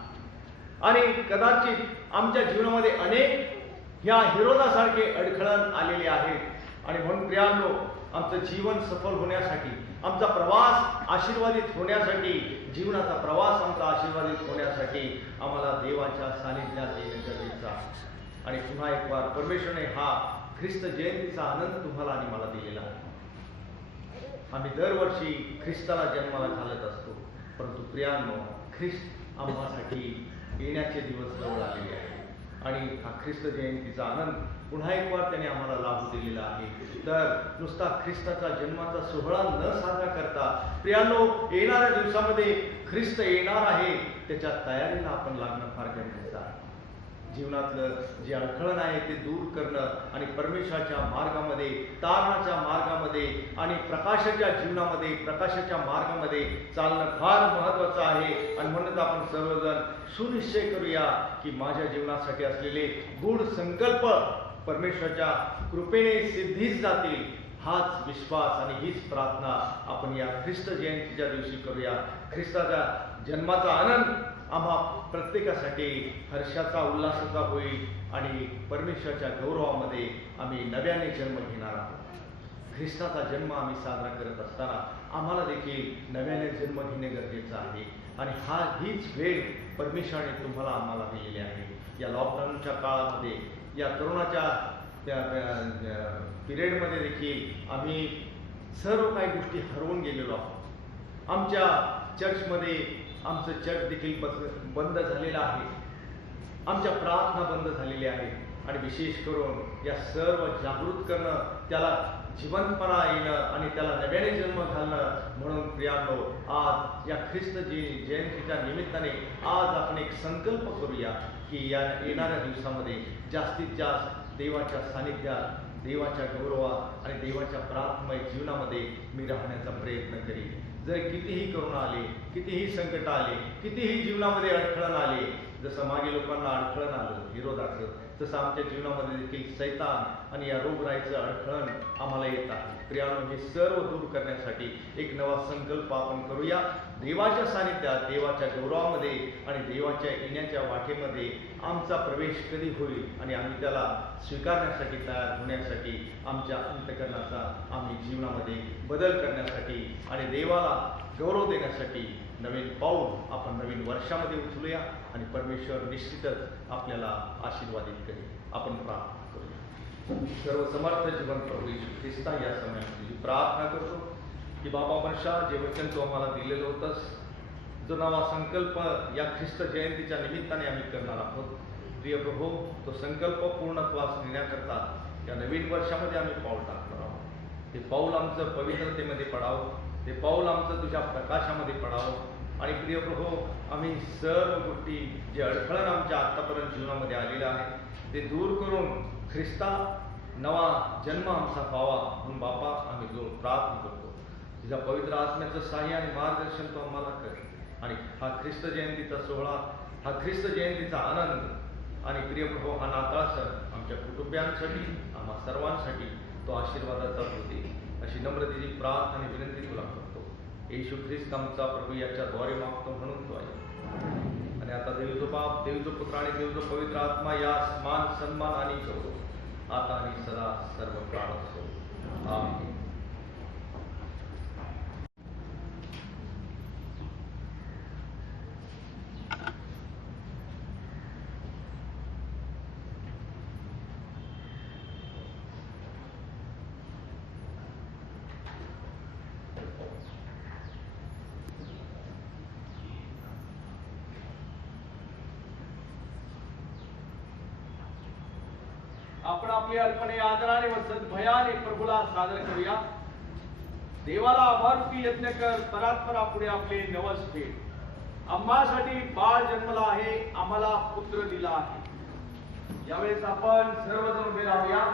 आणि कदाचित आमच्या जीवनामध्ये अनेक ह्या हेरोदासारखे अडखळण आलेले आहेत. आणि म्हणून प्रियांनो, आमचं जीवन सफल होण्यासाठी, आमचा प्रवास आशीर्वादित होण्यासाठी, जीवनाचा प्रवास आमचा आशीर्वादित होण्यासाठी आम्हाला देवाच्या सानिध्यात येणं गरजेचं आहे. आणि पुन्हा एक वार परमेश्वराने हा ख्रिस्त जयंतीचा आनंद तुम्हाला आणि मला दिलेला आहे. आम्ही दरवर्षी ख्रिस्ताला जन्माला घालत असतो, परंतु प्रियांनो, ख्रिस्त आम्हासाठी येण्याचे दिवस जवळ आलेले आहेत. आणि हा ख्रिस्त जयंतीचा आनंद पुन्हा एक वार त्याने आम्हाला लाभू दिलेला आहे. तर नुसता ख्रिस्ताचा जन्माचा सोहळा न साजरा करता प्रियांनो, येणाऱ्या दिवसामध्ये ख्रिस्त येणार आहे त्याच्या तयारीला आपण लागणं फार गरजेचं आहे. जीवनातलं जे अडखळण आहे ते दूर करणं आणि परमेश्वराच्या मार्गामध्ये, तारणाच्या मार्गामध्ये आणि प्रकाशाच्या जीवनामध्ये, प्रकाशाच्या मार्गामध्ये चालणं फार महत्वाचं आहे. आणि म्हणूनच आपण सर्वजण सुनिश्चय करूया की माझ्या जीवनासाठी असलेले गूढ संकल्प परमेश्वराच्या कृपेने सिद्धीच जातील. हाच विश्वास आणि हीच प्रार्थना आपण या ख्रिस्त जयंतीच्या दिवशी करूया. ख्रिस्ताच्या जन्माचा आनंद आम्हा प्रत्येकासाठी हर्षाचा, उल्हासाचा होईल आणि परमेश्वराच्या गौरवामध्ये आम्ही नव्याने जन्म घेणार आहोत. ख्रिस्ताचा जन्म आम्ही साजरा करत असताना आम्हाला देखील नव्याने जन्म घेणे गरजेचं आहे. आणि हीच वेळ परमेश्वराने तुम्हाला आम्हाला दिलेली आहे. या लॉकडाऊनच्या काळामध्ये, या करोनाच्या पिरियडमध्ये देखील आम्ही सर्व काही गोष्टी हरवून गेलेलो आहोत. आमच्या चर्चमध्ये आमचं चर्च देखील बंद झालेलं आहे, आमच्या प्रार्थना बंद झालेल्या आहेत. आणि विशेष करून या सर्व जागृत करणं, त्याला जिवंतपणा येणं आणि त्याला नव्याने जन्म घालणं. म्हणून प्रियांनो, आज या ख्रिस्त जयंतीच्या निमित्ताने आज आपण एक संकल्प करूया की या येणाऱ्या दिवसामध्ये जास्तीत जास्त देवाच्या सानिध्यात, देवाच्या गौरवात आणि देवाच्या प्रार्थमय जीवनामध्ये मी राहण्याचा प्रयत्न करीन. जर कितीही करुणा आले, कितीही संकट आले, कितीही जीवनामध्ये अडखळण आले, जसं मागे लोकांना अडखळण आलं विरोधाचं, तसं आमच्या जीवनामध्ये देखील सैतान आणि या रोगराईचं अडखळण आम्हाला येत आहे. प्रियांनो, हे सर्व दूर करण्यासाठी एक नवा संकल्प आपण करूया. देवाच्या सानिध्यात, देवाच्या गौरवामध्ये आणि देवाच्या येण्याच्या वाटेमध्ये आमचा प्रवेश कधी होईल आणि आम्ही त्याला स्वीकारण्यासाठी तयार होण्यासाठी, आमच्या अंतःकरणाचा आम्ही जीवनामध्ये बदल करण्यासाठी आणि देवाला गौरव देण्यासाठी नवीन पाऊल आपण नवीन वर्षामध्ये उचलूया आणि परमेश्वर निश्चितच आपल्याला आशीर्वादित करेल. आपण प्रार्थना करूया. सर्व समर्थ जीवन प्रभू येशू ख्रिस्ता, या समयात तुझी प्रार्थना करतो की बाबा वर्षा जे वचन तू आम्हाला दिलेलं होतंस, जो नवा संकल्प या ख्रिस्त जयंतीच्या निमित्ताने आम्ही करणार आहोत, प्रिय प्रभू, तो संकल्प पूर्णत्वास नेण्याकरता या नवीन वर्षामध्ये आम्ही पाऊल टाकणार आहोत. ते पाऊल आमचं पवित्रतेमध्ये पडावं, ते पाऊल आमचं तुझ्या प्रकाशामध्ये पडावं आणि प्रिय प्रभू, आम्ही सर्व गोष्टी जे अडखळण आमच्या आत्तापर्यंत जीवनामध्ये आलेलं आहे ते दूर करून ख्रिस्ता नवा जन्म आमचा व्हावा म्हणून बापा आम्ही जो प्रार्थना करतो. तुझ्या पवित्र आत्म्याचं सहाय्य आणि मार्गदर्शन तो आम्हाला कर आणि हा ख्रिस्त जयंतीचा सोहळा, हा ख्रिस्त जयंतीचा आनंद आणि प्रिय प्रभू हा नाताळ सण आमच्या कुटुंबियांसाठी, आम्हा सर्वांसाठी तो आशीर्वादाचा होते. अशी नम्रतेची प्रार्थना आणि विनंती तुला करतो. येशू ख्रिस्त आमचा प्रभू याच्याद्वारे मागतो म्हणून तो आहे. आणि आता देवजो बाप, देवजो पुत्र आणि देवजो पवित्र आत्मा यास मान, सन्मान आणि गौरव आता आणि सदा सर्व काळ असो. आमेन. आपण आपली अर्पणे आदराने व सद्भयाने प्रभूला सादर करूया. देवाला आभारूपी यज्ञ कर, परात्परा पुढे आपले नवस फेड. आम्हासाठी बाळ जन्मला आहे, आम्हाला पुत्र दिला आहे. यावेळेस आपण सर्वजण उभे राहूया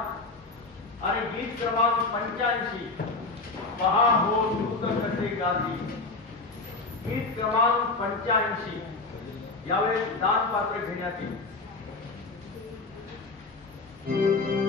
आणि गीत क्रमांक 85 पहा हो दूत कसे गाती. गीत क्रमांक 85 यावेळेस दान पात्र घेण्यात येईल. Amen.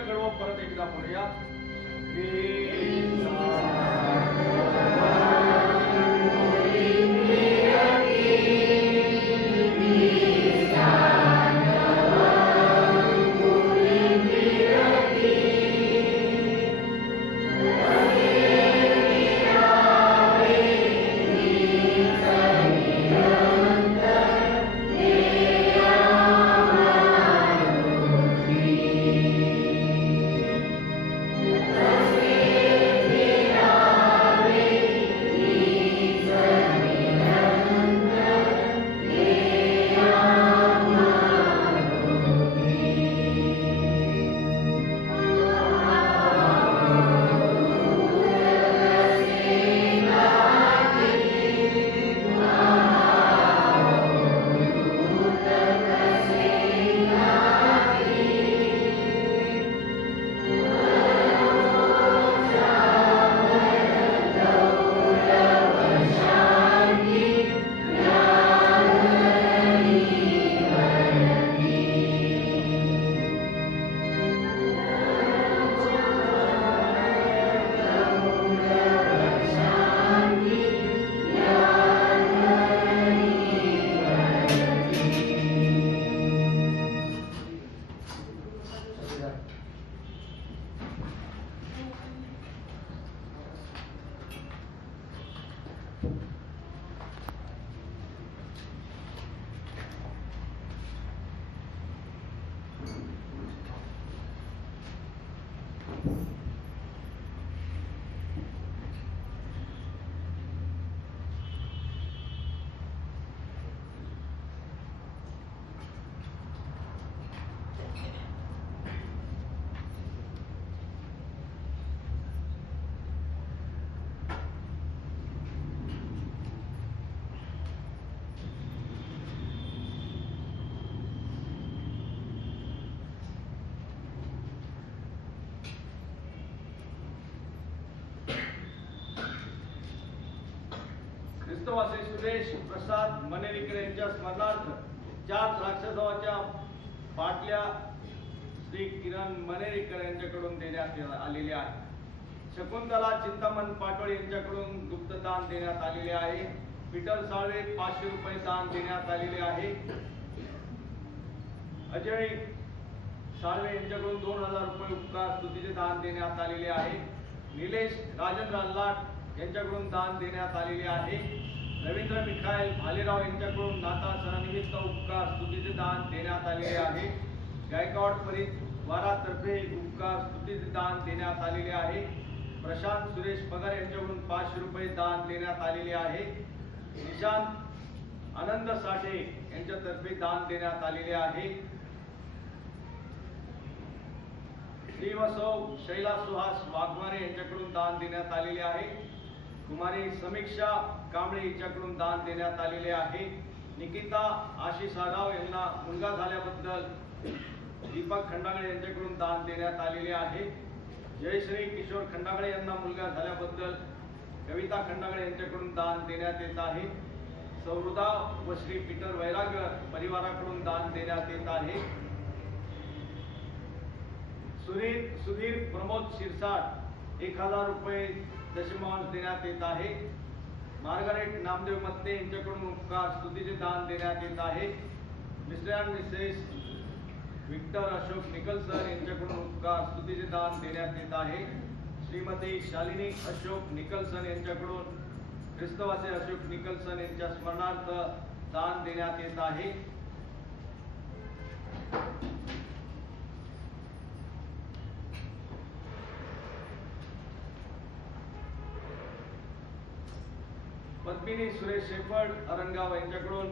कडवं परत एकदा म्हणूया. ख्रिस्तवासी सुरेश प्रसाद मनेरीकर यांच्या स्मरणार्थ 4 राक्षसवाच्या बाटल्या श्री किरण मनेरीकर यांच्याकडून देण्यात आलेल्या आहे. शकुंतला चिंतामण पाटोळे यांच्याकडून गुप्तदान देण्यात आलेले आहे. पीटर साळवे 500 रुपये दान देण्यात आलेले आहे. अजय साळवे यांच्याकडून 2000 रुपये उपकार स्तुतीचे दान देण्यात आलेले आहे. निलेश राजेंद्र लाट यांच्याकडून दान देण्यात आलेले आहे. रवींद्र मिखाईल भालेराव यांच्याकडून नाताळ सणानिमित्त उपकार स्तुतीचे दान देण्यात आलेले आहे. गायकवाड परिवारातर्फे उपकार स्तुतीचे दान देण्यात आलेले आहे. प्रशांत सुरेश पगार यांच्याकडून 500 रुपये दान देण्यात आलेले आहे. निशांत आनंद साठे यांच्यातर्फे दान देण्यात आलेले आहे. श्री व सौ शैला सुहास वाघमारे यांच्याकडून दान देण्यात आलेले आहे. कुमारी समीक्षा कांबळे यांच्याकडून दान देण्यात आलेले आहे. निकिता आशिष आगाव यांना मुलगा झाल्याबद्दल दीपक खंडागळे यांच्याकडून दान देण्यात आलेले आहे. जयश्री किशोर खंडागळे यांना मुलगा झाल्याबद्दल कविता खंडागळे यांच्याकडून दान देण्यात येत आहे. सौहृदा व श्री पीटर वैरागर परिवाराकडून दान देण्यात येत आहे. सुधीर प्रमोद शिरसाट 1000 रुपये दशमांश देण्यात येत आहे. मार्गारेट नामदेव मत्ते यांच्याकडून उपकार स्तुतीचे दान देण्यात येत आहे. Mr and Mrs Victor Ashok Nicholson यांच्याकडून उपकार स्तुतीचे दान देण्यात येत आहे. श्रीमती शालिनी अशोक निकलसन यांच्याकडून ख्रिस्तवासी अशोक निकलसन यांच्या स्मरणार्थ दान देण्यात येत आहे. पद्मिनी सुरेश शेफर्ड अरंगाव यांच्याकडून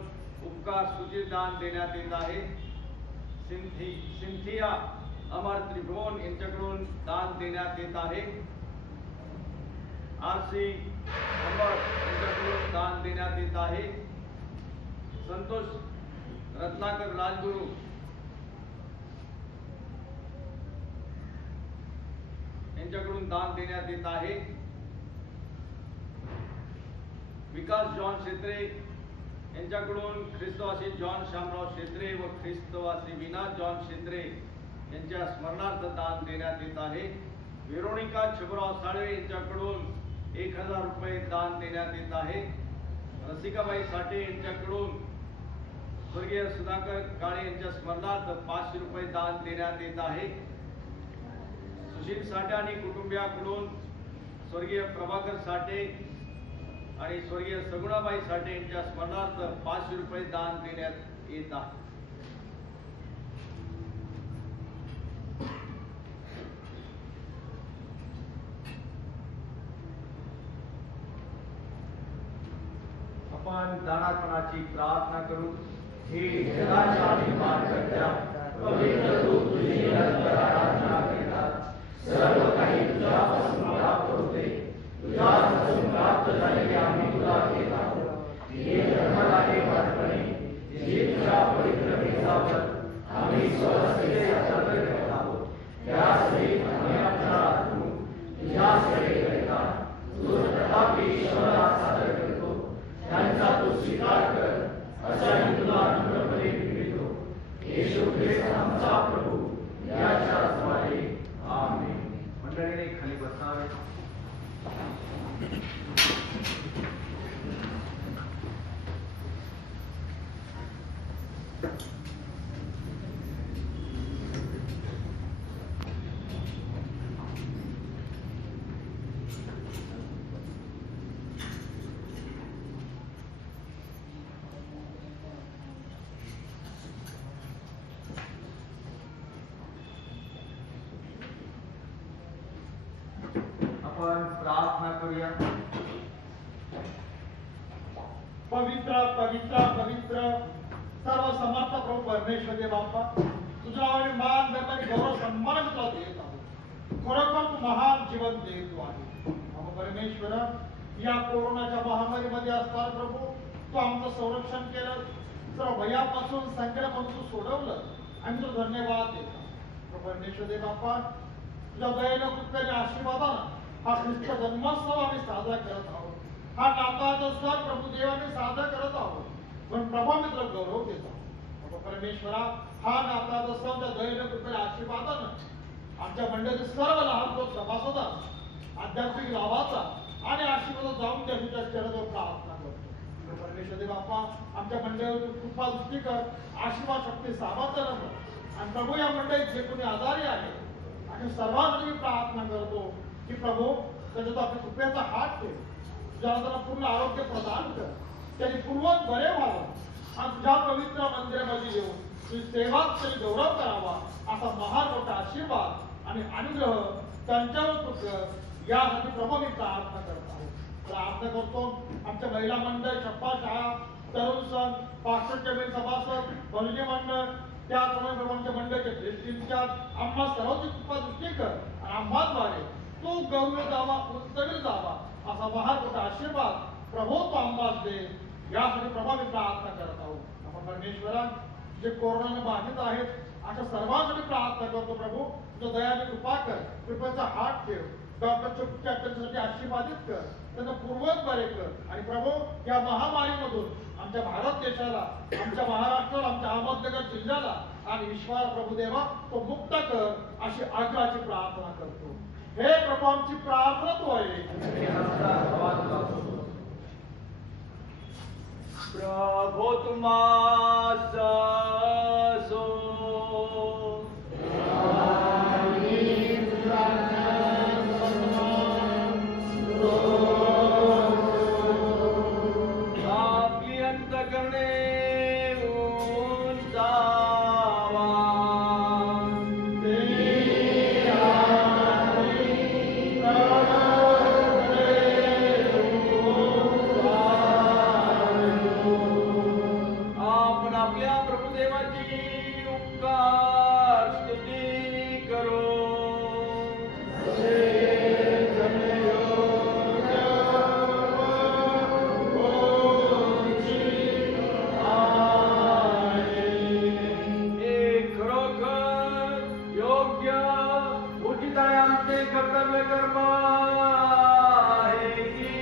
उपकार स्तुतीचे दान देण्यात येत आहे. सिंथिया अमर त्रिभुवन यांच्याकडून दान देण्यात येत आहे. आरसी अमर यांच्याकडून दान देण्यात येत आहे. संतोष रत्नाकर राजगुरू यांच्याकडून दान देण्यात येत आहे. विकास जॉन क्षेत्रे यांच्याकडून ख्रिस्तवासी जॉन शामराव क्षेत्रे व ख्रिस्तवासी विना जॉन क्षेत्रे यांच्या स्मरणार्थ दान देण्यात येत आहे. वेरोनिका छबराव साळवे यांच्याकडून 1000 रुपये दान देण्यात येत आहे. रसिकाबाई साठे यांच्याकडून स्वर्गीय सुधाकर काळे यांच्या स्मरणार्थ 500 रुपये दान देण्यात येत आहे. सुशील साठे आणि कुटुंबियाकडून स्वर्गीय प्रभाकर साठे आणि स्वर्गीय सगुणाबाई साठे यांच्या स्मरणार्थ 500 रुपये दान देण्यात येत आहे. आपण दानापणाची प्रार्थना करू. हे जगाच्या निर्माणकर्त्या पवित्र तू तुझी निरंतर आराधना करतात. सर्व काही तुझ्यापासून प्राप्त होते. तुझ्यापासून प्राप्त झालेले आम्ही तुला देत आहोत. हे जन्मल आहे वाटपणे जे तुझ्या पवित्र बेसावर आम्ही स्वहस्ते सादर करत आहोत. त्यासाठी आम्ही आपला तुझ्याकडे करतात. तू तथापि ईश्वराला सादर करतो. त्यांचा तू स्वीकार कर असा मी तुला नम्रपणे विनवितो. येशू ख्रिस्त आमचा प्रभू याच्या द्वारे आमेन. मंडळीने खाली बसावे. आपण प्रार्थना करूया. पवित्र पवित्र पवित्र सर्व समर्थ प्रभू परमेश्वर देव बाप्पा, तुझ्या नावाने मान धर्म गौरव सन्मान तुला देत आहोत. खरोखर तू महान जीवन देतो आहे. अहो परमेश्वर, या कोरोनाच्या महामारीमध्ये असताना प्रभू तू आमचं संरक्षण केलं. सर्व भयापासून संकटापासून तू सोडवलं. आम्ही तुझा धन्यवाद देतो. परमेश्वर देव बाप्पा, तुझ्या दयेनं कृपेने आशीर्वादानं हा ख्रिस्त जन्मोत्सव आम्ही साजरा करत आहोत. हा नाताळचा सण प्रभू देव आम्ही साजरा करत आहोत. पण प्रभू आम्ही तुला गौरव देत आहोत. परमेश्वरा, हा नाताळचा सण त्या दयेनं कृपेने आशीर्वादानं आमच्या मंडळातील सर्व लहान लोक सभासदांना आध्यात्मिक लाभाचा आणि आशीर्वाद जाऊन द्या तुझ्या चरणावर प्रार्थना करतो. परमेश्वर देव बाप्पा, आमच्या मंडळावर कृपा दृष्टी कर, आशीर्वाद शक्ती सामर्थ्य रह. आणि प्रभू या मंडळीत जे कोणी आजारी आहे आणि सर्वांसाठी प्रार्थना करतो की प्रभू त्याच्यात आपल्या कृपेचा हात ठेव. ज्याला त्याला पूर्ण आरोग्य प्रदान कर. त्याची पूर्वज बरे व्हावं आणि तुझ्या पवित्र मंदिरामध्ये येऊन तुझी सेवात तरी गौरव करावा असा महान मोठा आशीर्वाद आणि अनुग्रह त्यांच्यावर तू कर. यासाठी प्रभू मी प्रार्थना करत आहोत. प्रार्थना करतो आमच्या महिला मंडळ, शप्पा शाळा, तरुण संघ, पास्टर कमिटी सभासद, भजनी मंडळ, त्याचप्रमाणे आमच्या मंडळाचे श्रेष्ठ इंचार्ज, आम्हा सर्वांची कृपा दृष्टी कर आणि आम्हाद्वारे तू गौरव जावा, उंचविला जावा असा महान मोठा आशीर्वाद प्रभू तू आम्हास दे. यासाठी प्रभू मी प्रार्थना करत आहोत. आपण परमेश्वरा, जे कोरोनाने बाधित आहेत अशा सर्वांसाठी प्रार्थना करतो. प्रभू तुझ्या दयाने कृपा कर, कृपेचा हात ठेव. डॉक्टरच्या उपचार त्यांच्यासाठी आशीर्वादित कर, त्यांना पूर्वज बरे कर. आणि प्रभू या महामारीमधून आमच्या भारत देशाला, आमच्या महाराष्ट्राला, आमच्या अहमदनगर जिल्ह्याला आणि विश्वाला प्रभू देवा तो मुक्त कर अशी आग्रहाची प्रार्थना करतो. हे प्रभू आमची प्रार्थना तू आहे. प्रभो तुम्हास असो. आपली अंतःकरणे उंचावा. आपण आपल्या प्रभुदेवाची उपकार स्तुती करो. हे खरोखर योग्य, उचित आणि आमचे कर्तव्य कर्म आहे की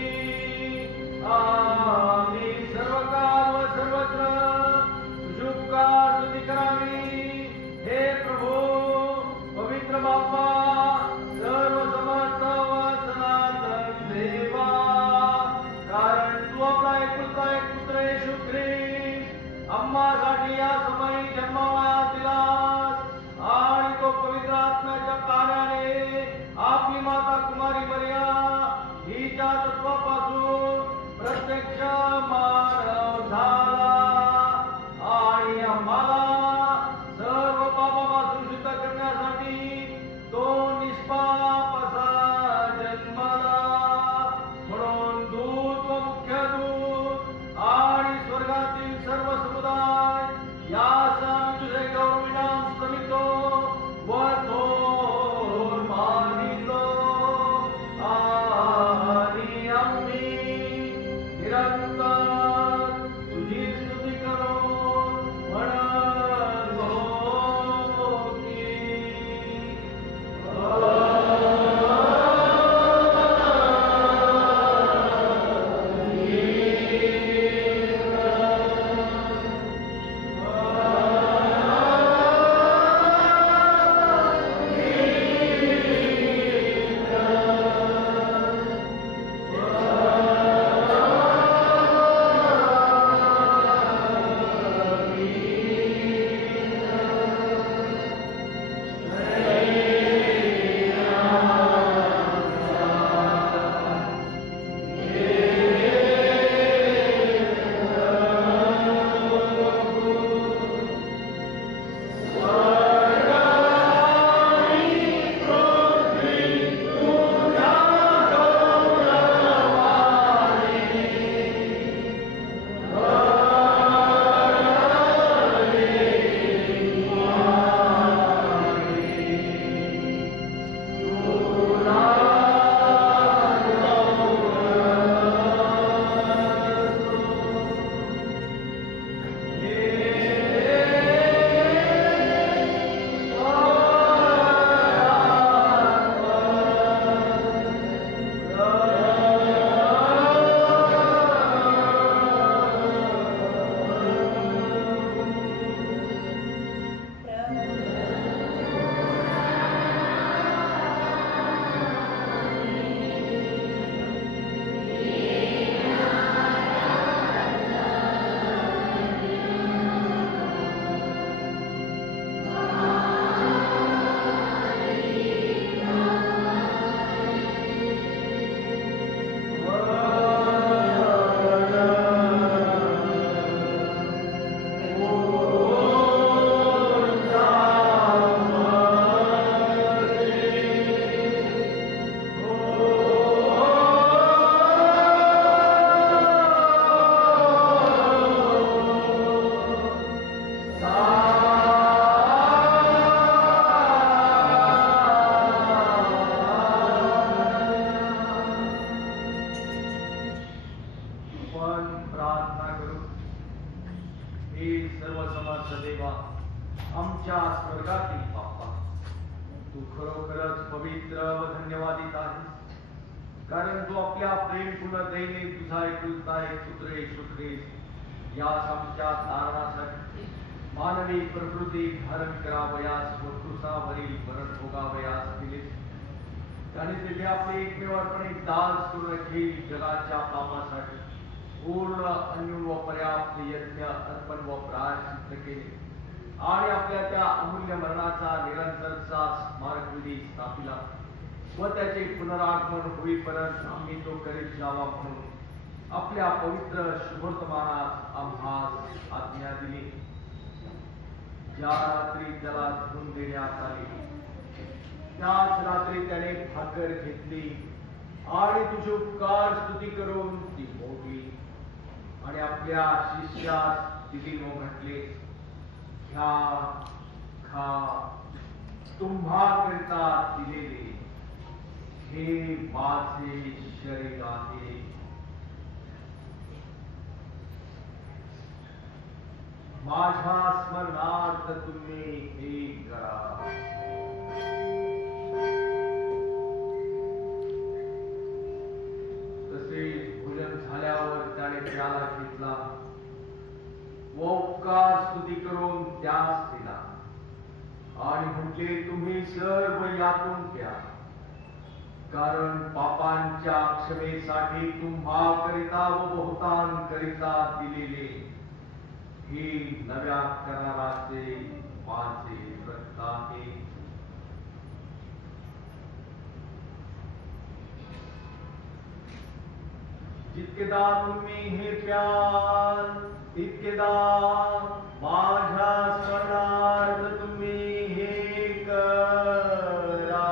आम्ही सर्व काळ व सर्वत्र तुझी उपकार स्तुती करावी. हे प्रभू, आपली माता कुमारी मरिया हिच्या तत्वापासून प्रत्यक्ष मानव झाला आणि आम्हाला सर्व पापापासून शुद्ध करण्यासाठी तो निष्पाप असा जन्मला. म्हणून दूत व मुख्य दूत आणि स्वर्गातील सर्व समुदाय यास आम्ही तुझे गौरविनाम समितो व थोर मानितो आणि आम्ही निरंतर तुझी स्तुती करून म्हणतो की आमच्या स्वर्गातील बाप्पा, तू खरोखरच पवित्र व धन्यवादित आहेस, कारण तू आपल्या प्रेमपूर्ण दयेने तुझा एकुलता एक पुत्र येशू ख्रिस्त यास आमच्या तारणासाठी मानवी प्रकृती धारण करावयास व क्रूसावरील मरण भोगावयास दिलेस. त्याने तिथे आपले एकमेव अर्पण एक दास करून अखिल जगाच्या पापासाठी पूर्ण अन्यून व पर्याप्त यज्ञ अर्पण व प्रायश्चित्त केले आणि आपल्या त्या अमूल्य मरणाचा निरंतरचा स्मारकविधी स्थापिला व त्याचे पुनरागमन होईपर्यंत आम्ही तो करीत जावा म्हणून आपल्या पवित्र शुभवर्तमानात आम्हास आज्ञा दिली. ज्या रात्री त्याला धरून देण्यात आले त्याच रात्री त्याने भाकर घेतली आणि तुझी उपकार स्तुती करून ती मोडली आणि आपल्या शिष्यास दिली व म्हटले, घ्या, खा, तुम्हाकरिता दिलेले हे माझे शरीर आहे. माझ्या स्मरणार्थ तुम्ही हे करा. तसेच भोजन झाल्यावर त्याने प्याला घेतला व उपकार स्तुती करून त्यास दिला आणि म्हटले, तुम्ही सर्व यातून प्या, कारण पापांच्या क्षमेसाठी तुम्हाकरिता व बहुतांकरिता दिलेले हे नव्या कराराचे माझे रक्त आहे. जितकेदा तुम्ही हे प्याल तितकेदा माझ्या स्मरणार्थ तुम्ही हे करा.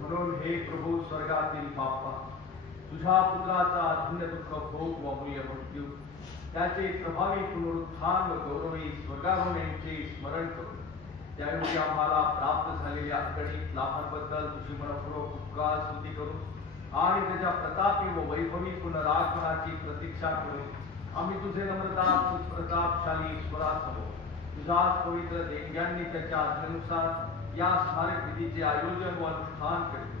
म्हणून हे प्रभू स्वर्गातील बाप्पा, तुझ्या पुत्राचा धन्य दुःख भोग व अमूल्य मृत्यू, त्याचे प्रभावी पुनरुत्थान व गौरवी स्वर्गारोहण यांचे स्मरण करून त्यावेळी आम्हाला प्राप्त झालेल्या अगणित लाभांबद्दल तुझी मनपूर्वक उपकार स्तुती करून आणि त्याच्या प्रतापी व वैभवी पुनरागमनाची प्रतीक्षा करून आम्ही तुझे नम्रता प्रतापशाली ईश्वरासमोर तुझ्याच पवित्र देणग्यांनी त्याच्या आज्ञेनुसार या स्मारक विधीचे आयोजन व अनुष्ठान करतो.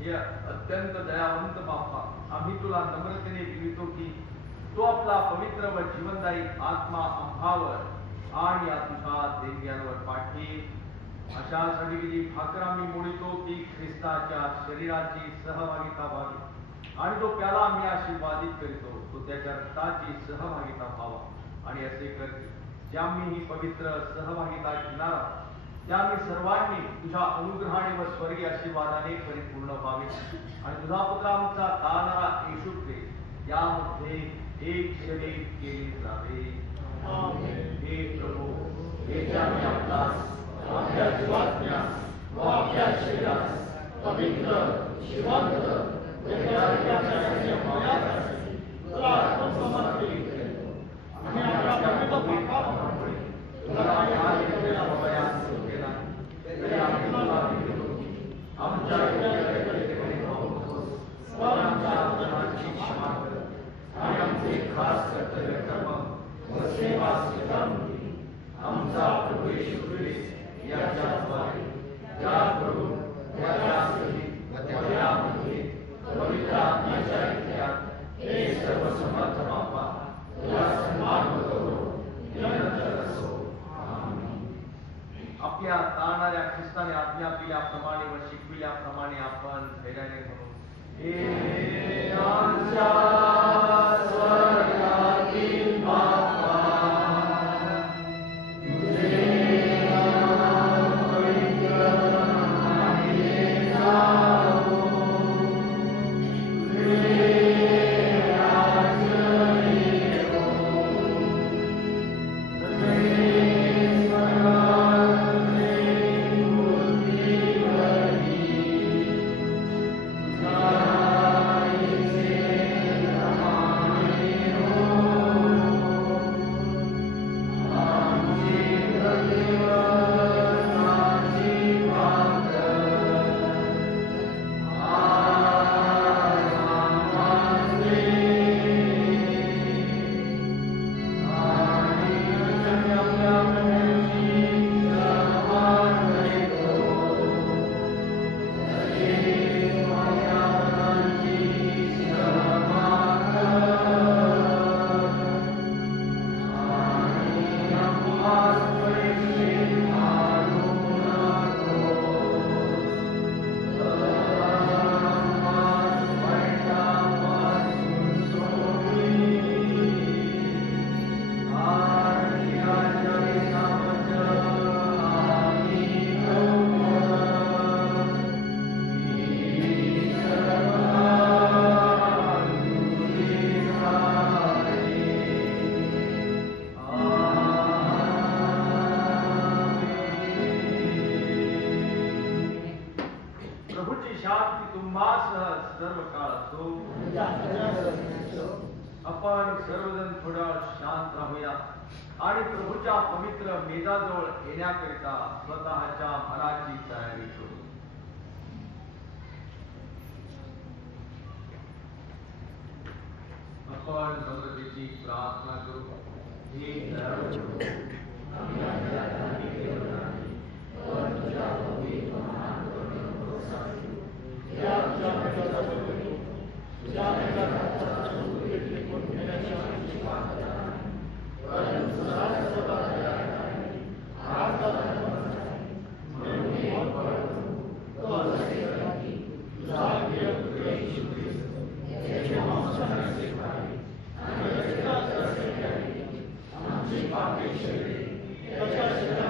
हे अत्यंत दयावंत बाप्पा, आम्ही तुला नम्रतेने विनवतो की तो आपला पवित्र व जीवनदायी आत्मा आम्हावर आणि या तुझ्या देणग्यांवर पाठवी. अशासाठी विधी भाकर आम्ही मोडितो की ख्रिस्ताच्या शरीराची सहभागिता व्हावी आणि तो प्याला आम्ही आशीर्वादित करीतो तो त्याच्या रक्ताची सहभागिता व्हावा. आणि असे कर जे आम्ही ही पवित्र सहभागिता घेणार आहोत त्या आम्ही सर्वांनी तुझ्या अनुग्रहाने व स्वर्गीय आशीर्वादाने परिपूर्ण व्हावे आणि तुझा पुत्र आमचा तारणारा येशू ख्रिस्त यामध्ये एक शरीर केले जावे. हे प्रभू, हे आम्ही आपणास आपल्या जीवात्म्या व आपल्या शरीरास पवित्र जिवंत तुला अर्पण समर्पित करतो. आम्ही आपल्या पवित्र पापामुळे तुला वयात केला तरी आम्ही तुला विनवतो की आमच्या आमच्या अपराधाची क्षमा कर आणि आमचे खास कर्तव्य कर्म व सेवा स्वीकारून आमचा प्रभू येशू ख्रिस्त याच्याद्वारे त्या करून त्याच्या सहित व त्यामध्ये पवित्र आत्म्याच्या ऐक्यात हे सर्व समर्थ बाप्पा तुला सन्मान व गौरव निरंतर असो. आपल्या तारणाऱ्या ख्रिस्ताने आज्ञा दिल्याप्रमाणे व शिकविल्याप्रमाणे आपण धैर्याने म्हणू. हे आमच्या स्वर्गातील बाप्पा, तुझे नाम पवित्र मानले जावो. तुझे राज्य येवो. तुझे स्वर्गातले पृथ्वीवरी सर्व काळ असो. आपण सर्वजण थोडा शांत राहूया आणि प्रभूच्या पवित्र मेजाजवळ येण्याकरिता स्वतःच्या मनाची तयारी करू. आपण नम्रतेची प्रार्थना करू. हे दयाळू Thank you.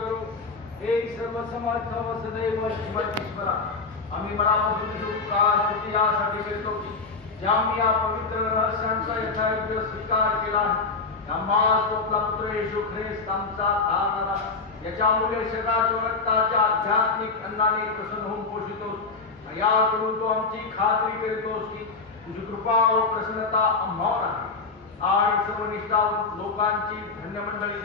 करू. हे सर्व समर्थ व सदैव जीवन ईश्वरा, आम्ही मनापासून तुझा स्तुती यासाठी करतो की ज्या आम्ही या पवित्र रहस्यांचा यथायोग्य स्वीकार केला आहे, आम्हाला आपला पुत्र येशू ख्रिस्त आमचा धारणारा याच्यामुळे शरीराच्या रक्ताच्या आध्यात्मिक अन्नाने प्रसन्न होऊन पोषितोस. याकडून तू आमची खात्री करीतोस की तुझी कृपा व प्रसन्नता आम्हावर आहे आणि सर्व निष्ठावंत लोकांची धन्य मंडळी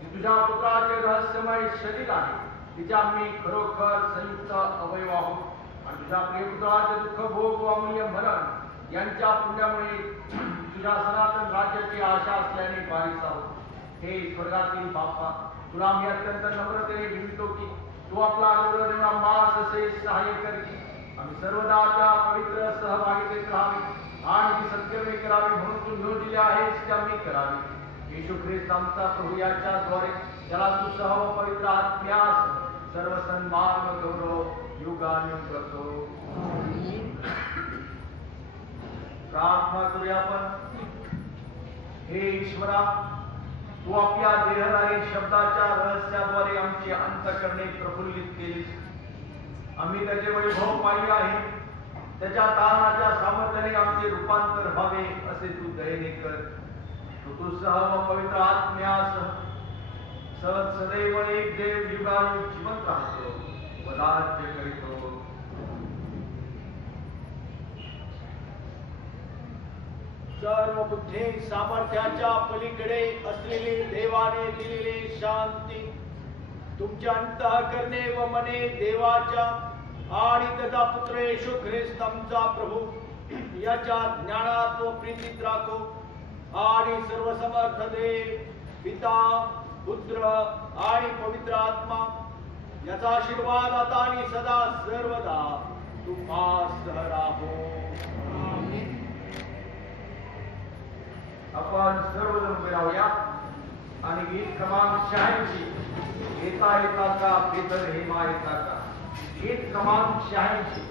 जी तुझ्या पुत्राचे रहस्यमय शरीर आहे तिच्या आम्ही खरोखर संयुक्त अवयव आहोत आणि तुझ्या प्रियपुत्राचे दुःख भोग व अमूल्य मरण यांच्या पुण्यामुळे तुझ्या सनातन राज्याची आशा असल्याने बारीस आहोत. हे स्वर्गातील बाप्पा, तुला आम्ही अत्यंत नम्रतेने विनंतो की तू आपला अनुग्रह देऊन आम्हास असे सहाय्य कर की आम्ही सर्वदा त्या पवित्र सहभागितेत राहावे आणि जी सत्यमे करावी म्हणून तू नियोजिले आहेस ते आम्ही करावे. येशू ख्रिस्त आमचा प्रभू याच्याद्वारे ज्याला तू सह व पवित्र आत्म्यास सर्व सन्मान व गौरव युगानुयुग करतो. प्रार्थना करूया आपण. हे ईश्वरा, तू आपल्या देहधारी शब्दाच्या रहस्याद्वारे आमचे अंतःकरणे प्रफुल्लित केलीस. आम्ही त्याचे वैभव पाहिले आहे. त्याच्या दानाच्या सामर्थ्याने आमचे रूपांतर व्हावे असे तू दयेने कर. तू सह व पवित्र आत्म्यास सदैव एक देव युगानुयुग जिवंत राहतो व राज्य करीतो. सर्व बुद्धी सामर्थ्याच्या पलीकडे असलेले देवाने दिलेले शांती तुमच्या अंतःकरणे व मने देवाच्या आणि त्याचा पुत्र येशू ख्रिस्त आमचा प्रभू याच्या ज्ञानात व प्रीतीत राखो आणि सर्व समर्थ देव पिता पुत्र आणि पवित्र आत्मा याचा आशीर्वाद आता आणि सदा सर्वदा तुम्हास राहो. आपण सर्वजण उभे राहूया आणि गीत क्रमांक 86 येता येता का बेदर हेमा येता का, गीत क्रमांक 86.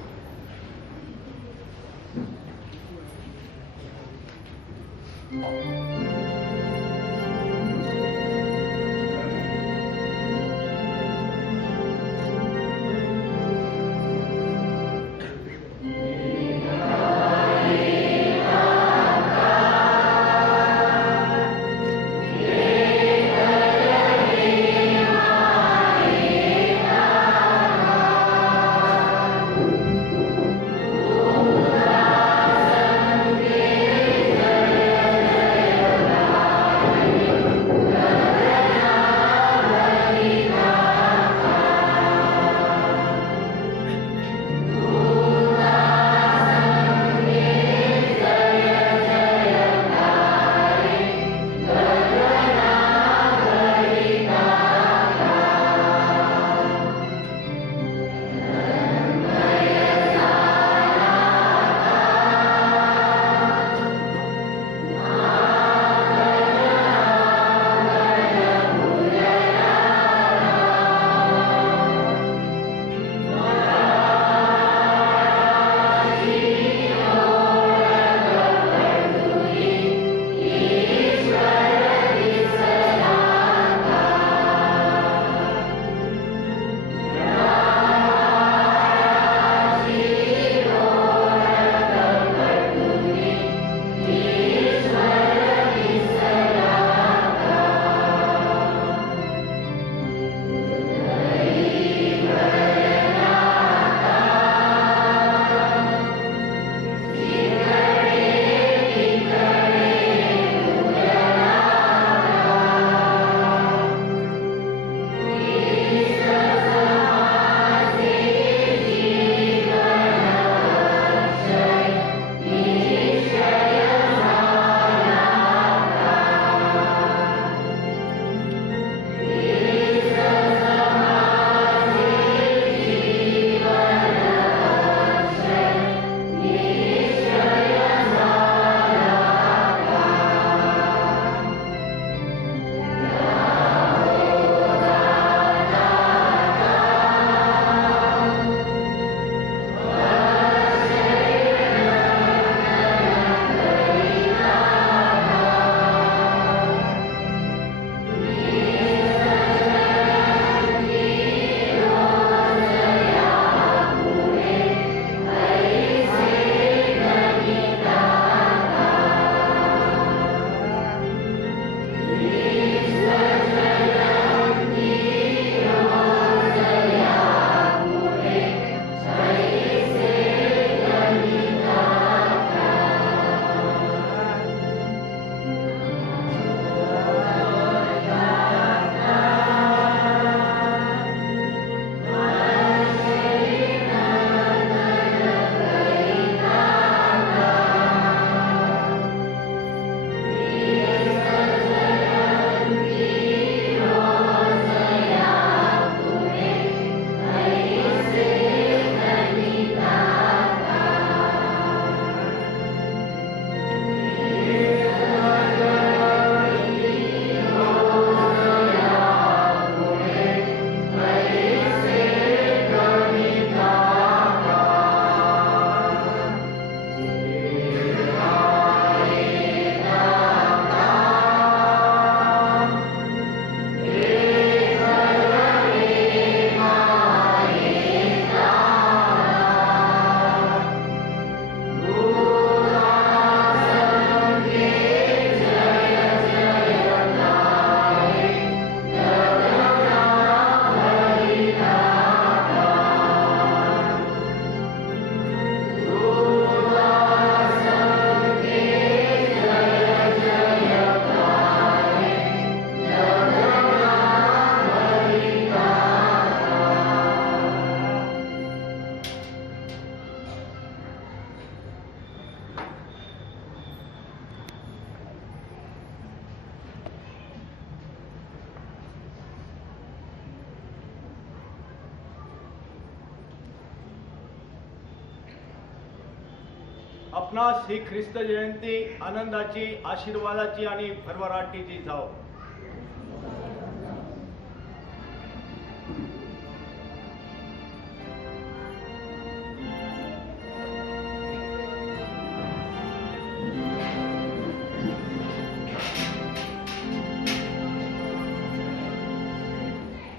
आपणास ही ख्रिस्त जयंती आनंदाची, आशीर्वादाची आणि भरभराटीची जाओ.